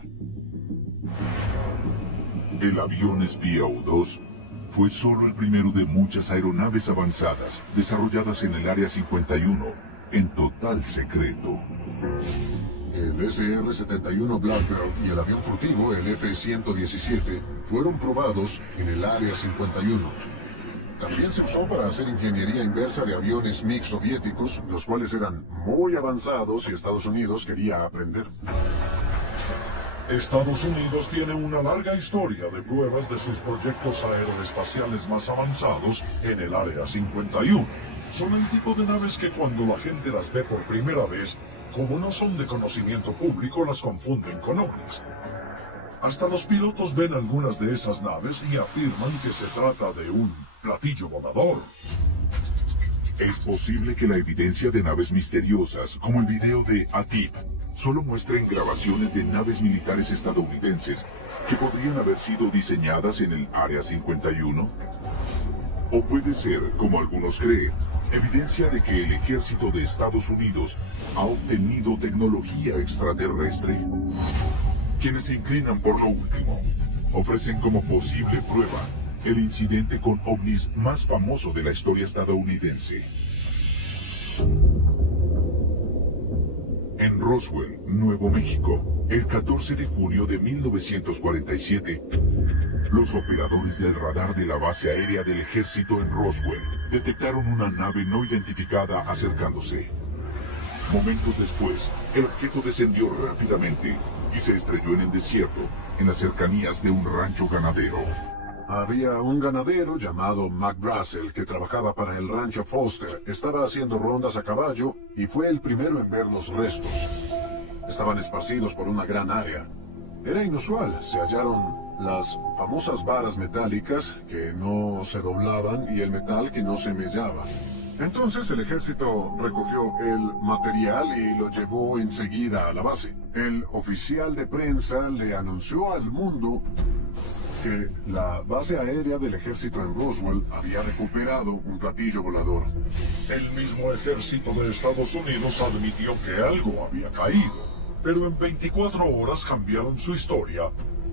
El avión espía U-2 fue solo el primero de muchas aeronaves avanzadas desarrolladas en el Área 51 en total secreto. El SR-71 Blackbird y el avión furtivo, el F-117, fueron probados en el Área 51. También se usó para hacer ingeniería inversa de aviones MiG soviéticos, los cuales eran muy avanzados y Estados Unidos quería aprender. Estados Unidos tiene una larga historia de pruebas de sus proyectos aeroespaciales más avanzados en el Área 51. Son el tipo de naves que cuando la gente las ve por primera vez, como no son de conocimiento público, las confunden con ovnis. Hasta los pilotos ven algunas de esas naves y afirman que se trata de un platillo volador. Es posible que la evidencia de naves misteriosas, como el video de ATIP, solo muestren grabaciones de naves militares estadounidenses que podrían haber sido diseñadas en el Área 51. O puede ser, como algunos creen, evidencia de que el ejército de Estados Unidos ha obtenido tecnología extraterrestre. Quienes se inclinan por lo último, ofrecen como posible prueba el incidente con ovnis más famoso de la historia estadounidense. En Roswell, Nuevo México, el 14 de junio de 1947, los operadores del radar de la base aérea del ejército en Roswell detectaron una nave no identificada acercándose. Momentos después, el objeto descendió rápidamente y se estrelló en el desierto, en las cercanías de un rancho ganadero. Había un ganadero llamado Mac Russell que trabajaba para el rancho Foster. Estaba haciendo rondas a caballo y fue el primero en ver los restos. Estaban esparcidos por una gran área. Era inusual, se hallaron las famosas varas metálicas que no se doblaban y el metal que no se mellaba. Entonces el ejército recogió el material y lo llevó enseguida a la base. El oficial de prensa le anunció al mundo que la base aérea del ejército en Roswell había recuperado un platillo volador. El mismo ejército de Estados Unidos admitió que algo había caído, pero en 24 horas cambiaron su historia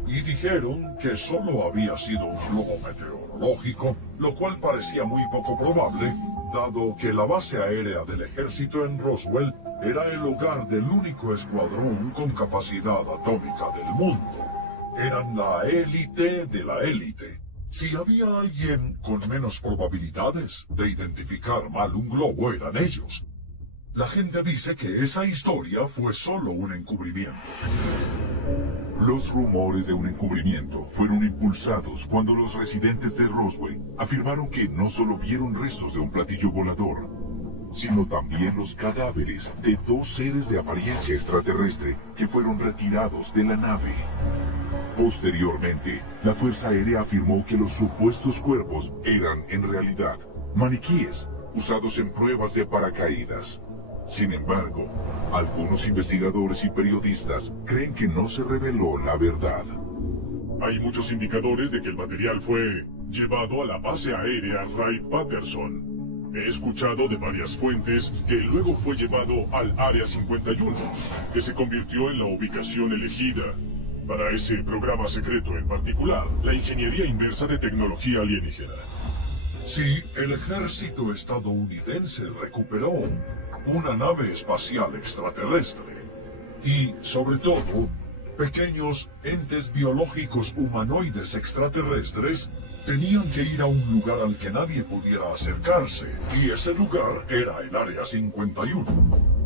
y dijeron que solo había sido un globo meteorológico, lo cual parecía muy poco probable, dado que la base aérea del ejército en Roswell era el hogar del único escuadrón con capacidad atómica del mundo. Eran la élite de la élite. Si había alguien con menos probabilidades de identificar mal un globo, eran ellos. La gente dice que esa historia fue solo un encubrimiento. Los rumores de un encubrimiento fueron impulsados cuando los residentes de Roswell afirmaron que no solo vieron restos de un platillo volador, sino también los cadáveres de dos seres de apariencia extraterrestre que fueron retirados de la nave. Posteriormente, la Fuerza Aérea afirmó que los supuestos cuerpos eran, en realidad, maniquíes usados en pruebas de paracaídas. Sin embargo, algunos investigadores y periodistas creen que no se reveló la verdad. Hay muchos indicadores de que el material fue llevado a la base aérea Wright-Patterson. He escuchado de varias fuentes que luego fue llevado al Área 51, que se convirtió en la ubicación elegida para ese programa secreto, en particular, la ingeniería inversa de tecnología alienígena. Sí, el ejército estadounidense recuperó una nave espacial extraterrestre y, sobre todo, pequeños entes biológicos humanoides extraterrestres tenían que ir a un lugar al que nadie pudiera acercarse, y ese lugar era el Área 51.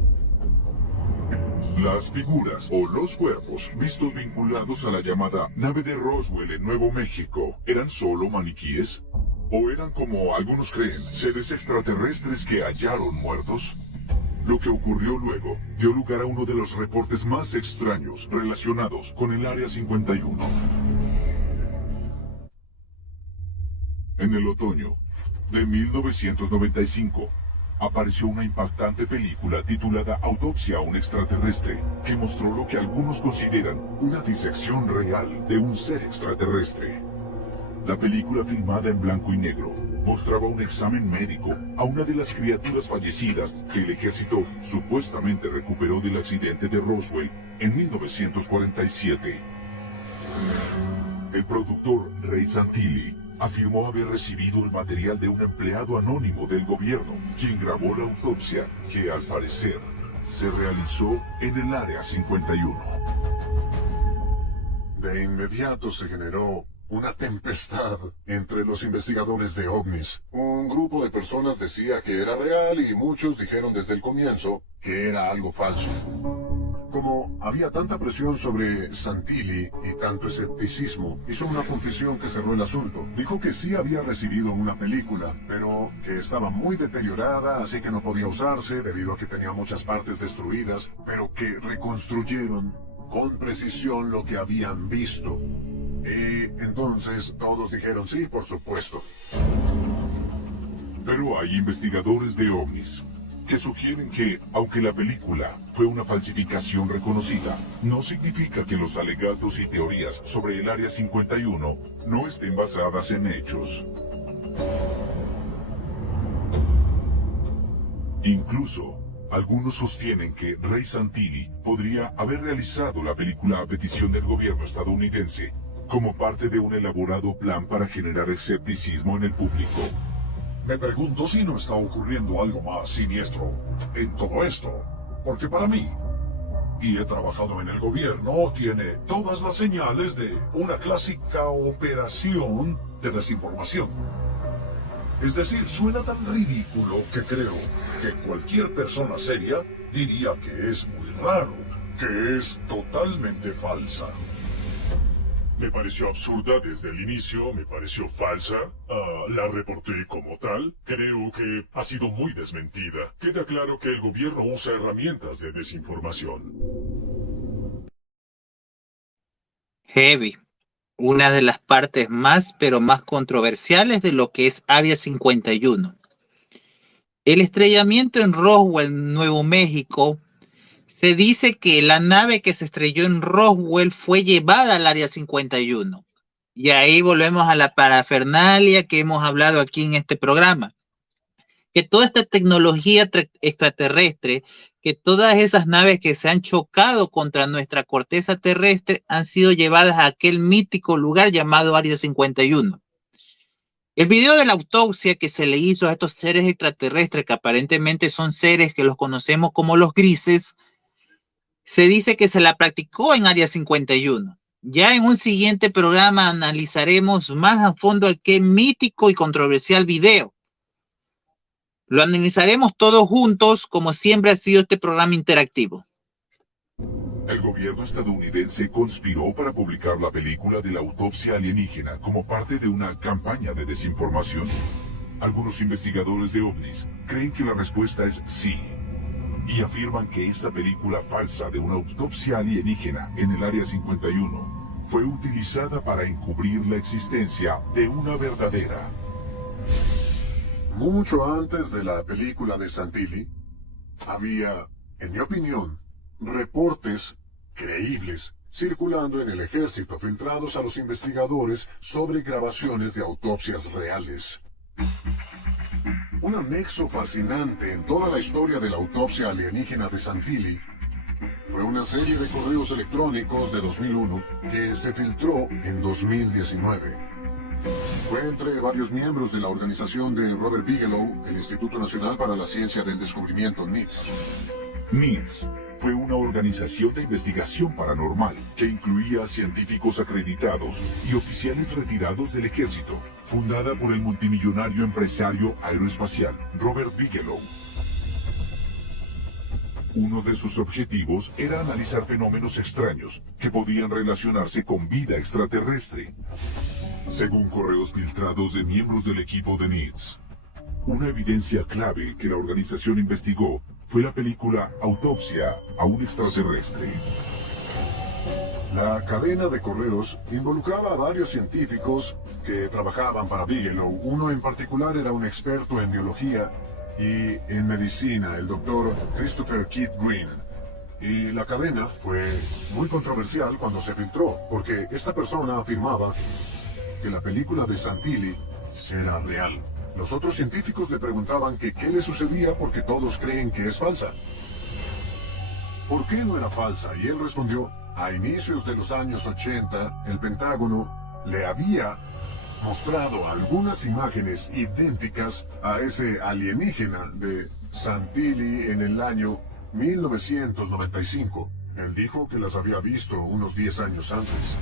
Las figuras o los cuerpos vistos vinculados a la llamada nave de Roswell en Nuevo México, ¿eran solo maniquíes? ¿O eran, como algunos creen, seres extraterrestres que hallaron muertos? Lo que ocurrió luego dio lugar a uno de los reportes más extraños relacionados con el Área 51. En el otoño de 1995, apareció una impactante película titulada Autopsia a un extraterrestre, que mostró lo que algunos consideran una disección real de un ser extraterrestre. La película, filmada en blanco y negro, mostraba un examen médico a una de las criaturas fallecidas que el ejército supuestamente recuperó del accidente de Roswell en 1947. El productor Ray Santilli afirmó haber recibido el material de un empleado anónimo del gobierno, quien grabó la autopsia que, al parecer, se realizó en el Área 51. De inmediato se generó una tempestad entre los investigadores de ovnis. Un grupo de personas decía que era real y muchos dijeron desde el comienzo que era algo falso. Como había tanta presión sobre Santilli y tanto escepticismo, hizo una confesión que cerró el asunto. Dijo que sí había recibido una película, pero que estaba muy deteriorada, así que no podía usarse debido a que tenía muchas partes destruidas, pero que reconstruyeron con precisión lo que habían visto. Y entonces todos dijeron sí, por supuesto. Pero hay investigadores de ovnis que sugieren que, aunque la película fue una falsificación reconocida, no significa que los alegatos y teorías sobre el Área 51 no estén basadas en hechos. Incluso, algunos sostienen que Ray Santilli podría haber realizado la película a petición del gobierno estadounidense, como parte de un elaborado plan para generar escepticismo en el público. Me pregunto si no está ocurriendo algo más siniestro en todo esto, porque para mí, y he trabajado en el gobierno, tiene todas las señales de una clásica operación de desinformación. Es decir, suena tan ridículo que creo que cualquier persona seria diría que es muy raro, que es totalmente falsa. Me pareció absurda desde el inicio, me pareció falsa, la reporté como tal, creo que ha sido muy desmentida. Queda claro que el gobierno usa herramientas de desinformación. Heavy. Una de las partes más, pero más controversiales de lo que es Área 51. El estrellamiento en Roswell, Nuevo México. Se dice que la nave que se estrelló en Roswell fue llevada al Área 51. Y ahí volvemos a la parafernalia que hemos hablado aquí en este programa. Que toda esta tecnología extraterrestre, que todas esas naves que se han chocado contra nuestra corteza terrestre han sido llevadas a aquel mítico lugar llamado Área 51. El video de la autopsia que se le hizo a estos seres extraterrestres, que aparentemente son seres que los conocemos como los grises, se dice que se la practicó en Área 51. Ya en un siguiente programa analizaremos más a fondo aquel mítico y controversial video. Lo analizaremos todos juntos, como siempre ha sido este programa interactivo. El gobierno estadounidense conspiró para publicar la película de la autopsia alienígena como parte de una campaña de desinformación. Algunos investigadores de ovnis creen que la respuesta es sí, y afirman que esta película falsa de una autopsia alienígena en el Área 51 fue utilizada para encubrir la existencia de una verdadera. Mucho antes de la película de Santilli, había, en mi opinión, reportes creíbles circulando en el ejército filtrados a los investigadores sobre grabaciones de autopsias reales. Un anexo fascinante en toda la historia de la autopsia alienígena de Santilli fue una serie de correos electrónicos de 2001 que se filtró en 2019. Fue entre varios miembros de la organización de Robert Bigelow, el Instituto Nacional para la Ciencia del Descubrimiento, NITS. NITS fue una organización de investigación paranormal que incluía científicos acreditados y oficiales retirados del ejército, fundada por el multimillonario empresario aeroespacial Robert Bigelow. Uno de sus objetivos era analizar fenómenos extraños que podían relacionarse con vida extraterrestre. Según correos filtrados de miembros del equipo de NITS, una evidencia clave que la organización investigó fue la película Autopsia a un extraterrestre. La cadena de correos involucraba a varios científicos que trabajaban para Bigelow. Uno en particular era un experto en biología y en medicina, el doctor Christopher Keith Green. Y la cadena fue muy controversial cuando se filtró, porque esta persona afirmaba que la película de Santilli era real. Los otros científicos le preguntaban que qué le sucedía porque todos creen que es falsa. ¿Por qué no era falsa? Y él respondió, a inicios de los años 80, el Pentágono le había mostrado algunas imágenes idénticas a ese alienígena de Santilli en el año 1995. Él dijo que las había visto unos 10 años antes.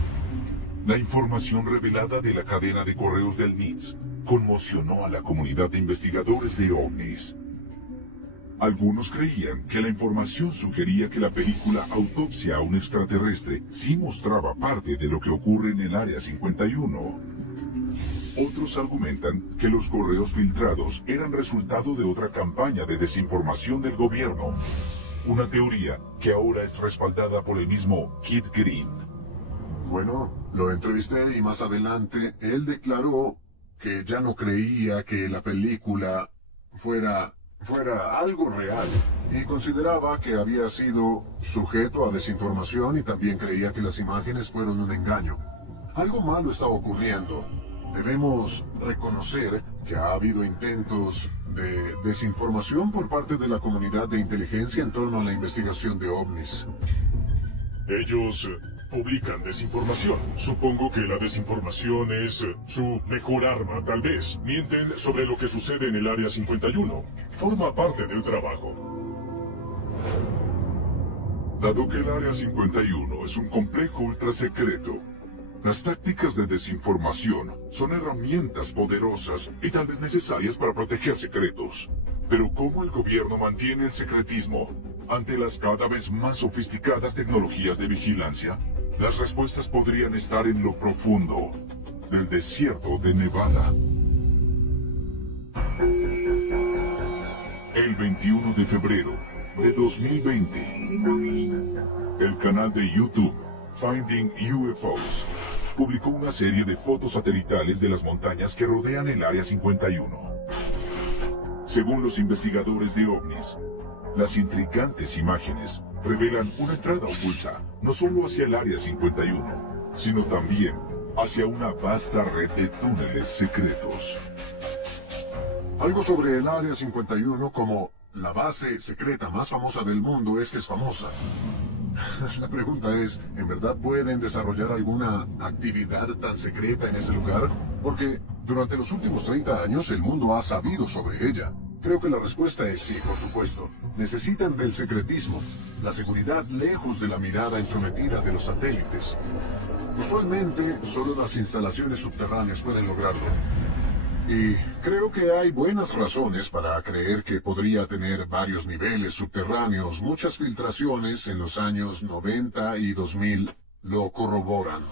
La información revelada de la cadena de correos del NITS conmocionó a la comunidad de investigadores de ovnis. Algunos creían que la información sugería que la película Autopsia a un extraterrestre sí mostraba parte de lo que ocurre en el Área 51. Otros argumentan que los correos filtrados eran resultado de otra campaña de desinformación del gobierno. Una teoría que ahora es respaldada por el mismo Keith Green. Bueno, lo entrevisté y más adelante él declaró que ya no creía que la película fuera algo real, y consideraba que había sido sujeto a desinformación y también creía que las imágenes fueron un engaño. Algo malo está ocurriendo. Debemos reconocer que ha habido intentos de desinformación por parte de la comunidad de inteligencia en torno a la investigación de ovnis. Ellos publican desinformación. Supongo que la desinformación es su mejor arma, tal vez. Mienten sobre lo que sucede en el Área 51. Forma parte del trabajo. Dado que el Área 51 es un complejo ultrasecreto, las tácticas de desinformación son herramientas poderosas y tal vez necesarias para proteger secretos. Pero ¿cómo el gobierno mantiene el secretismo ante las cada vez más sofisticadas tecnologías de vigilancia? Las respuestas podrían estar en lo profundo del desierto de Nevada. El 21 de febrero de 2020, el canal de YouTube Finding UFOs publicó una serie de fotos satelitales de las montañas que rodean el Área 51. Según los investigadores de ovnis, las intrigantes imágenes revelan una entrada oculta, no solo hacia el Área 51, sino también hacia una vasta red de túneles secretos. Algo sobre el Área 51 como la base secreta más famosa del mundo es que es famosa. La pregunta es, ¿en verdad pueden desarrollar alguna actividad tan secreta en ese lugar? Porque durante los últimos 30 años el mundo ha sabido sobre ella. Creo que la respuesta es sí, por supuesto. Necesitan del secretismo, la seguridad lejos de la mirada entrometida de los satélites. Usualmente, solo las instalaciones subterráneas pueden lograrlo. Y creo que hay buenas razones para creer que podría tener varios niveles subterráneos. Muchas filtraciones en los años 90 y 2000 lo corroboran.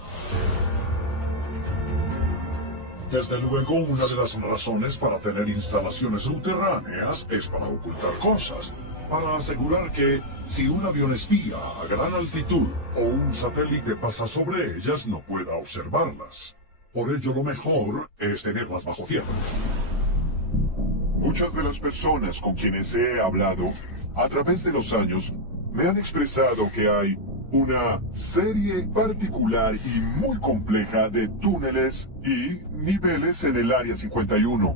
Desde luego, una de las razones para tener instalaciones subterráneas es para ocultar cosas, para asegurar que si un avión espía a gran altitud o un satélite pasa sobre ellas, no pueda observarlas. Por ello, lo mejor es tenerlas bajo tierra. Muchas de las personas con quienes he hablado a través de los años me han expresado que hay una serie particular y muy compleja de túneles y niveles en el Área 51.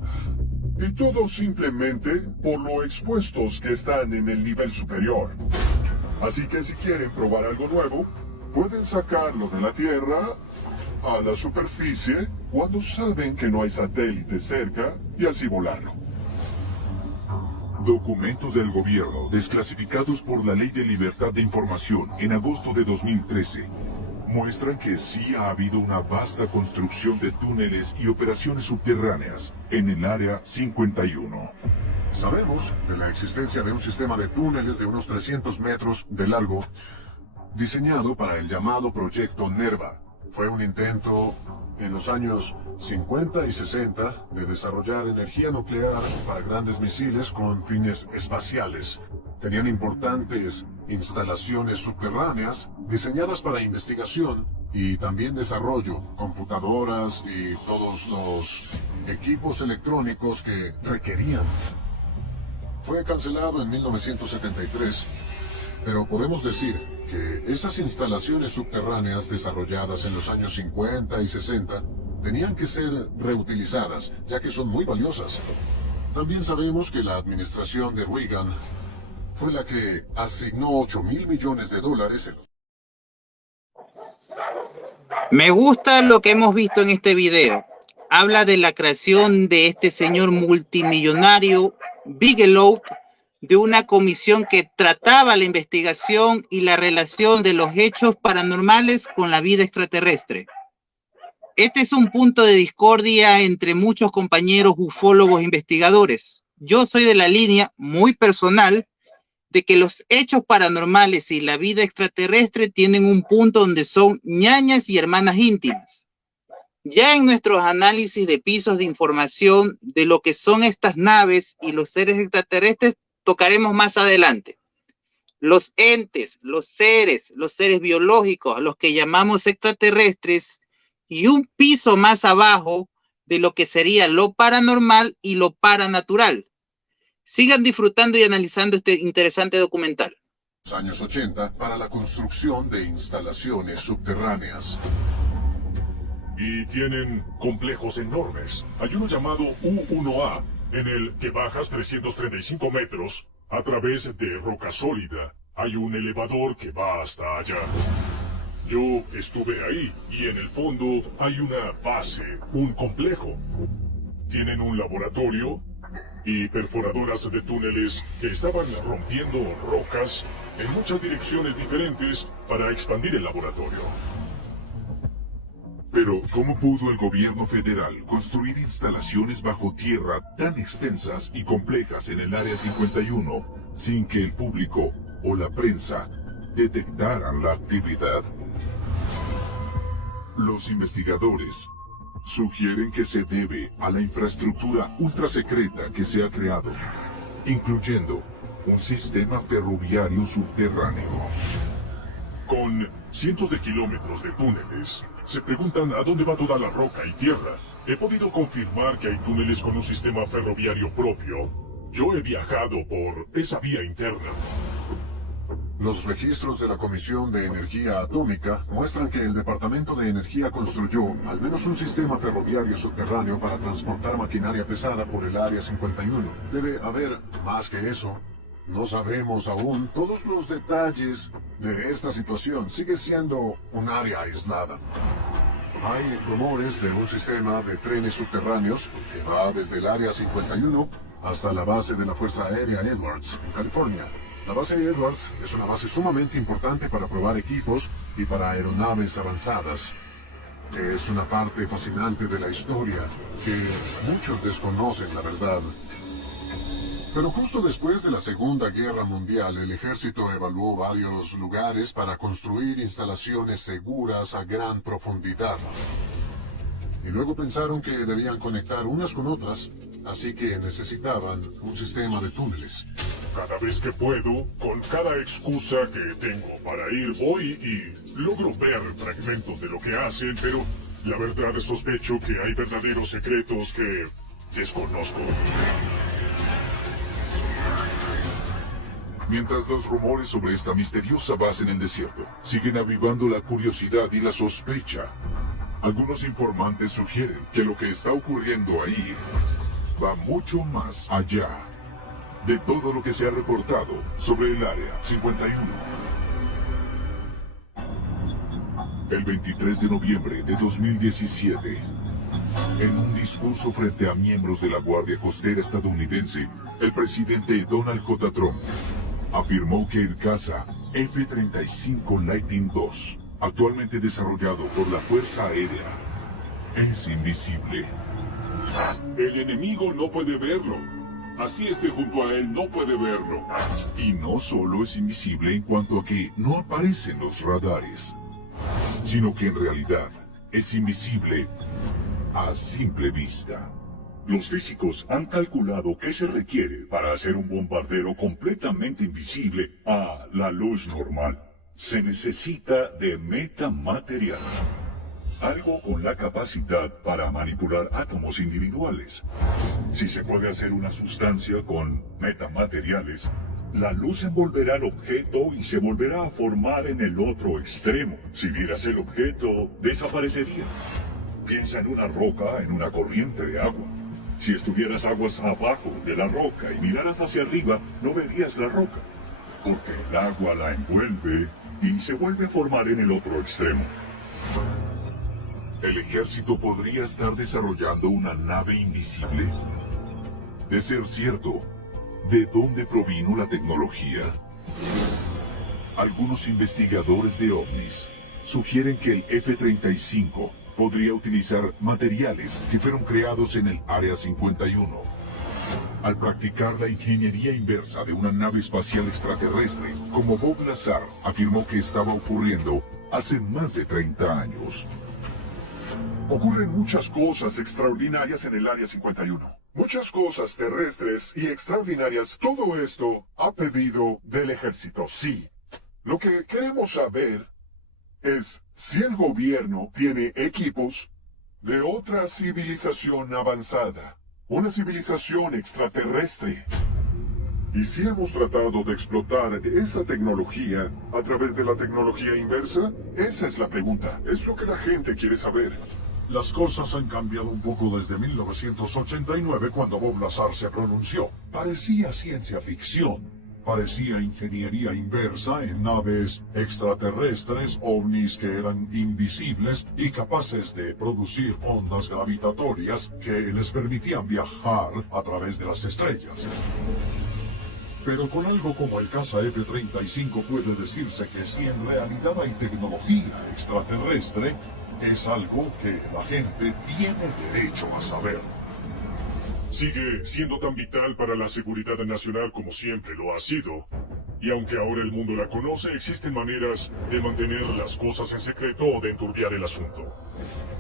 Y todo simplemente por lo expuestos que están en el nivel superior. Así que si quieren probar algo nuevo, pueden sacarlo de la Tierra a la superficie cuando saben que no hay satélites cerca y así volarlo. Documentos del gobierno desclasificados por la Ley de Libertad de Información en agosto de 2013 muestran que sí ha habido una vasta construcción de túneles y operaciones subterráneas en el Área 51. Sabemos de la existencia de un sistema de túneles de unos 300 metros de largo, diseñado para el llamado Proyecto Nerva. Fue un intento en los años 50 y 60 de desarrollar energía nuclear para grandes misiles con fines espaciales. Tenían importantes instalaciones subterráneas diseñadas para investigación y también desarrollo, computadoras y todos los equipos electrónicos que requerían. Fue cancelado en 1973, pero podemos decir que esas instalaciones subterráneas desarrolladas en los años 50 y 60 tenían que ser reutilizadas, ya que son muy valiosas. También sabemos que la administración de Reagan fue la que asignó $8.000 millones en los... Me gusta lo que hemos visto en este video. Habla de la creación de este señor multimillonario Bigelow, de una comisión que trataba la investigación y la relación de los hechos paranormales con la vida extraterrestre. Este es un punto de discordia entre muchos compañeros ufólogos e investigadores. Yo soy de la línea muy personal de que los hechos paranormales y la vida extraterrestre tienen un punto donde son ñañas y hermanas íntimas. Ya en nuestros análisis de pisos de información de lo que son estas naves y los seres extraterrestres tocaremos más adelante. Los entes, los seres biológicos, a los que llamamos extraterrestres, y un piso más abajo de lo que sería lo paranormal y lo paranatural. Sigan disfrutando y analizando este interesante documental. Los años 80 para la construcción de instalaciones subterráneas. Y tienen complejos enormes. Hay uno llamado U1A, en el que bajas 335 metros a través de roca sólida. Hay un elevador que va hasta allá. Yo estuve ahí, y en el fondo hay una base, un complejo. Tienen un laboratorio y perforadoras de túneles que estaban rompiendo rocas en muchas direcciones diferentes para expandir el laboratorio. Pero, ¿cómo pudo el gobierno federal construir instalaciones bajo tierra tan extensas y complejas en el Área 51 sin que el público o la prensa detectaran la actividad? Los investigadores sugieren que se debe a la infraestructura ultra secreta que se ha creado, incluyendo un sistema ferroviario subterráneo. Con cientos de kilómetros de túneles, se preguntan a dónde va toda la roca y tierra. He podido confirmar que hay túneles con un sistema ferroviario propio. Yo he viajado por esa vía interna. Los registros de la Comisión de Energía Atómica muestran que el Departamento de Energía construyó al menos un sistema ferroviario subterráneo para transportar maquinaria pesada por el Área 51. Debe haber más que eso. No sabemos aún todos los detalles de esta situación. Sigue siendo un área aislada. Hay rumores de un sistema de trenes subterráneos que va desde el Área 51 hasta la base de la Fuerza Aérea Edwards, en California. La base Edwards es una base sumamente importante para probar equipos y para aeronaves avanzadas. Es una parte fascinante de la historia que muchos desconocen, la verdad. Pero justo después de la Segunda Guerra Mundial, el ejército evaluó varios lugares para construir instalaciones seguras a gran profundidad. Y luego pensaron que debían conectar unas con otras, así que necesitaban un sistema de túneles. Cada vez que puedo, con cada excusa que tengo para ir, voy y logro ver fragmentos de lo que hacen, pero la verdad sospecho que hay verdaderos secretos que desconozco. Mientras los rumores sobre esta misteriosa base en el desierto siguen avivando la curiosidad y la sospecha, algunos informantes sugieren que lo que está ocurriendo ahí va mucho más allá de todo lo que se ha reportado sobre el Área 51. El 23 de noviembre de 2017, en un discurso frente a miembros de la Guardia Costera estadounidense, el presidente Donald J. Trump afirmó que el caza F-35 Lightning II, actualmente desarrollado por la Fuerza Aérea, es invisible. El enemigo no puede verlo. Así esté junto a él, no puede verlo. Y no solo es invisible en cuanto a que no aparece en los radares, sino que en realidad es invisible a simple vista. Los físicos han calculado qué se requiere para hacer un bombardero completamente invisible a la luz normal. Se necesita de metamaterial. Algo con la capacidad para manipular átomos individuales. Si se puede hacer una sustancia con metamateriales, la luz envolverá el objeto y se volverá a formar en el otro extremo. Si vieras el objeto, desaparecería. Piensa en una roca en una corriente de agua. Si estuvieras aguas abajo de la roca y miraras hacia arriba, no verías la roca, porque el agua la envuelve y se vuelve a formar en el otro extremo. ¿El ejército podría estar desarrollando una nave invisible? De ser cierto, ¿de dónde provino la tecnología? Algunos investigadores de ovnis sugieren que el F-35 podría utilizar materiales que fueron creados en el Área 51. Al practicar la ingeniería inversa de una nave espacial extraterrestre, como Bob Lazar afirmó que estaba ocurriendo hace más de 30 años. Ocurren muchas cosas extraordinarias en el Área 51. Muchas cosas terrestres y extraordinarias. Todo esto a pedido del ejército, sí. Lo que queremos saber es si el gobierno tiene equipos de otra civilización avanzada. Una civilización extraterrestre. ¿Y si hemos tratado de explotar esa tecnología a través de la tecnología inversa? Esa es la pregunta. Es lo que la gente quiere saber. Las cosas han cambiado un poco desde 1989 cuando Bob Lazar se pronunció. Parecía ciencia ficción. Parecía ingeniería inversa en naves extraterrestres, ovnis que eran invisibles y capaces de producir ondas gravitatorias que les permitían viajar a través de las estrellas. Pero con algo como el caza F-35 puede decirse que si en realidad hay tecnología extraterrestre, es algo que la gente tiene derecho a saber. Sigue siendo tan vital para la seguridad nacional como siempre lo ha sido. Y aunque ahora el mundo la conoce, existen maneras de mantener las cosas en secreto o de enturbiar el asunto.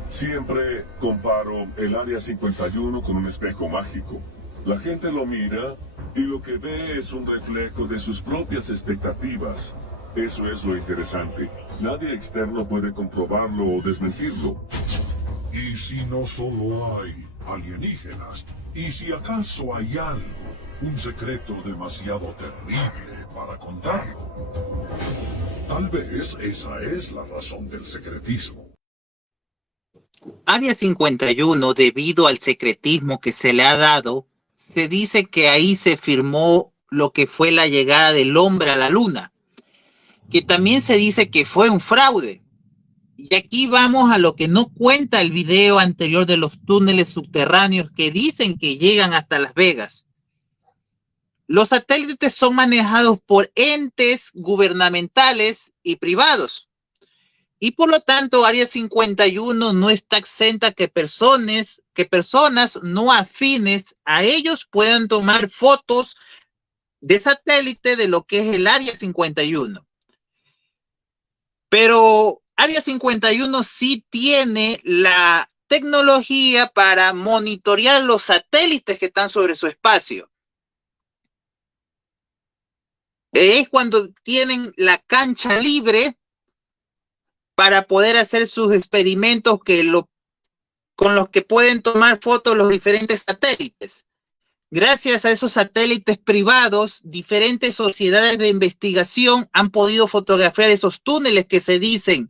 Siempre comparo el Área 51 con un espejo mágico. La gente lo mira y lo que ve es un reflejo de sus propias expectativas. Eso es lo interesante. Nadie externo puede comprobarlo o desmentirlo. ¿Y si no solo hay alienígenas? ¿Y si acaso hay algo, un secreto demasiado terrible para contarlo? Tal vez esa es la razón del secretismo. Área 51, debido al secretismo que se le ha dado, se dice que ahí se firmó lo que fue la llegada del hombre a la luna, que también se dice que fue un fraude. Y aquí vamos a lo que no cuenta el video anterior de los túneles subterráneos que dicen que llegan hasta Las Vegas. Los satélites son manejados por entes gubernamentales y privados. Y por lo tanto, Área 51 no está exenta que personas no afines a ellos puedan tomar fotos de satélite de lo que es el Área 51. Pero Área 51 sí tiene la tecnología para monitorear los satélites que están sobre su espacio. Es cuando tienen la cancha libre para poder hacer sus experimentos con los que pueden tomar fotos los diferentes satélites. Gracias a esos satélites privados, diferentes sociedades de investigación han podido fotografiar esos túneles que se dicen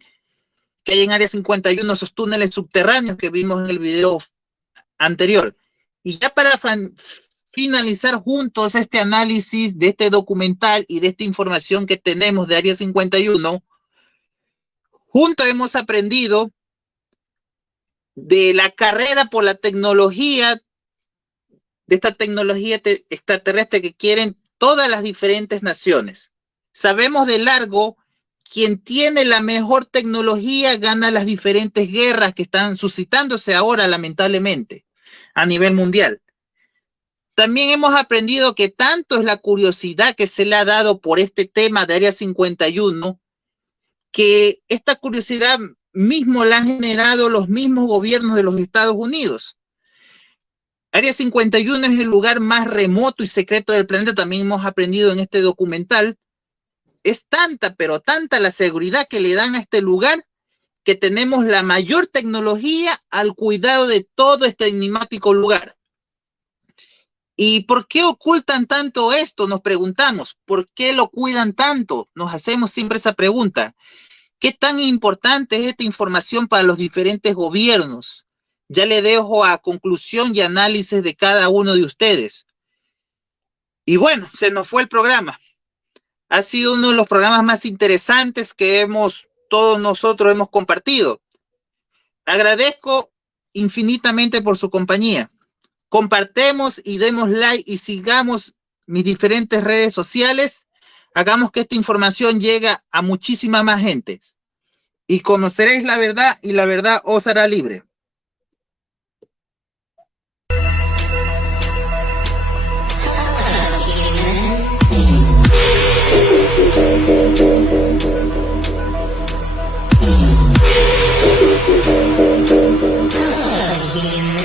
que hay en Área 51, esos túneles subterráneos que vimos en el video anterior. Y ya para finalizar juntos este análisis de este documental y de esta información que tenemos de Área 51, juntos hemos aprendido de la carrera por la tecnología, de esta tecnología extraterrestre que quieren todas las diferentes naciones. Sabemos de largo, quien tiene la mejor tecnología gana las diferentes guerras que están suscitándose ahora, lamentablemente, a nivel mundial. También hemos aprendido que tanto es la curiosidad que se le ha dado por este tema de Área 51, que esta curiosidad mismo la han generado los mismos gobiernos de los Estados Unidos. Área 51 es el lugar más remoto y secreto del planeta, también hemos aprendido en este documental. Es tanta, pero tanta la seguridad que le dan a este lugar que tenemos la mayor tecnología al cuidado de todo este enigmático lugar. ¿Y por qué ocultan tanto esto? Nos preguntamos. ¿Por qué lo cuidan tanto? Nos hacemos siempre esa pregunta. ¿Qué tan importante es esta información para los diferentes gobiernos? Ya le dejo a conclusión y análisis de cada uno de ustedes. Y bueno, se nos fue el programa. Ha sido uno de los programas más interesantes que todos nosotros hemos compartido. Agradezco infinitamente por su compañía. Compartemos y demos like y sigamos mis diferentes redes sociales. Hagamos que esta información llegue a muchísima más gente. Y conoceréis la verdad y la verdad os hará libre. Yeah.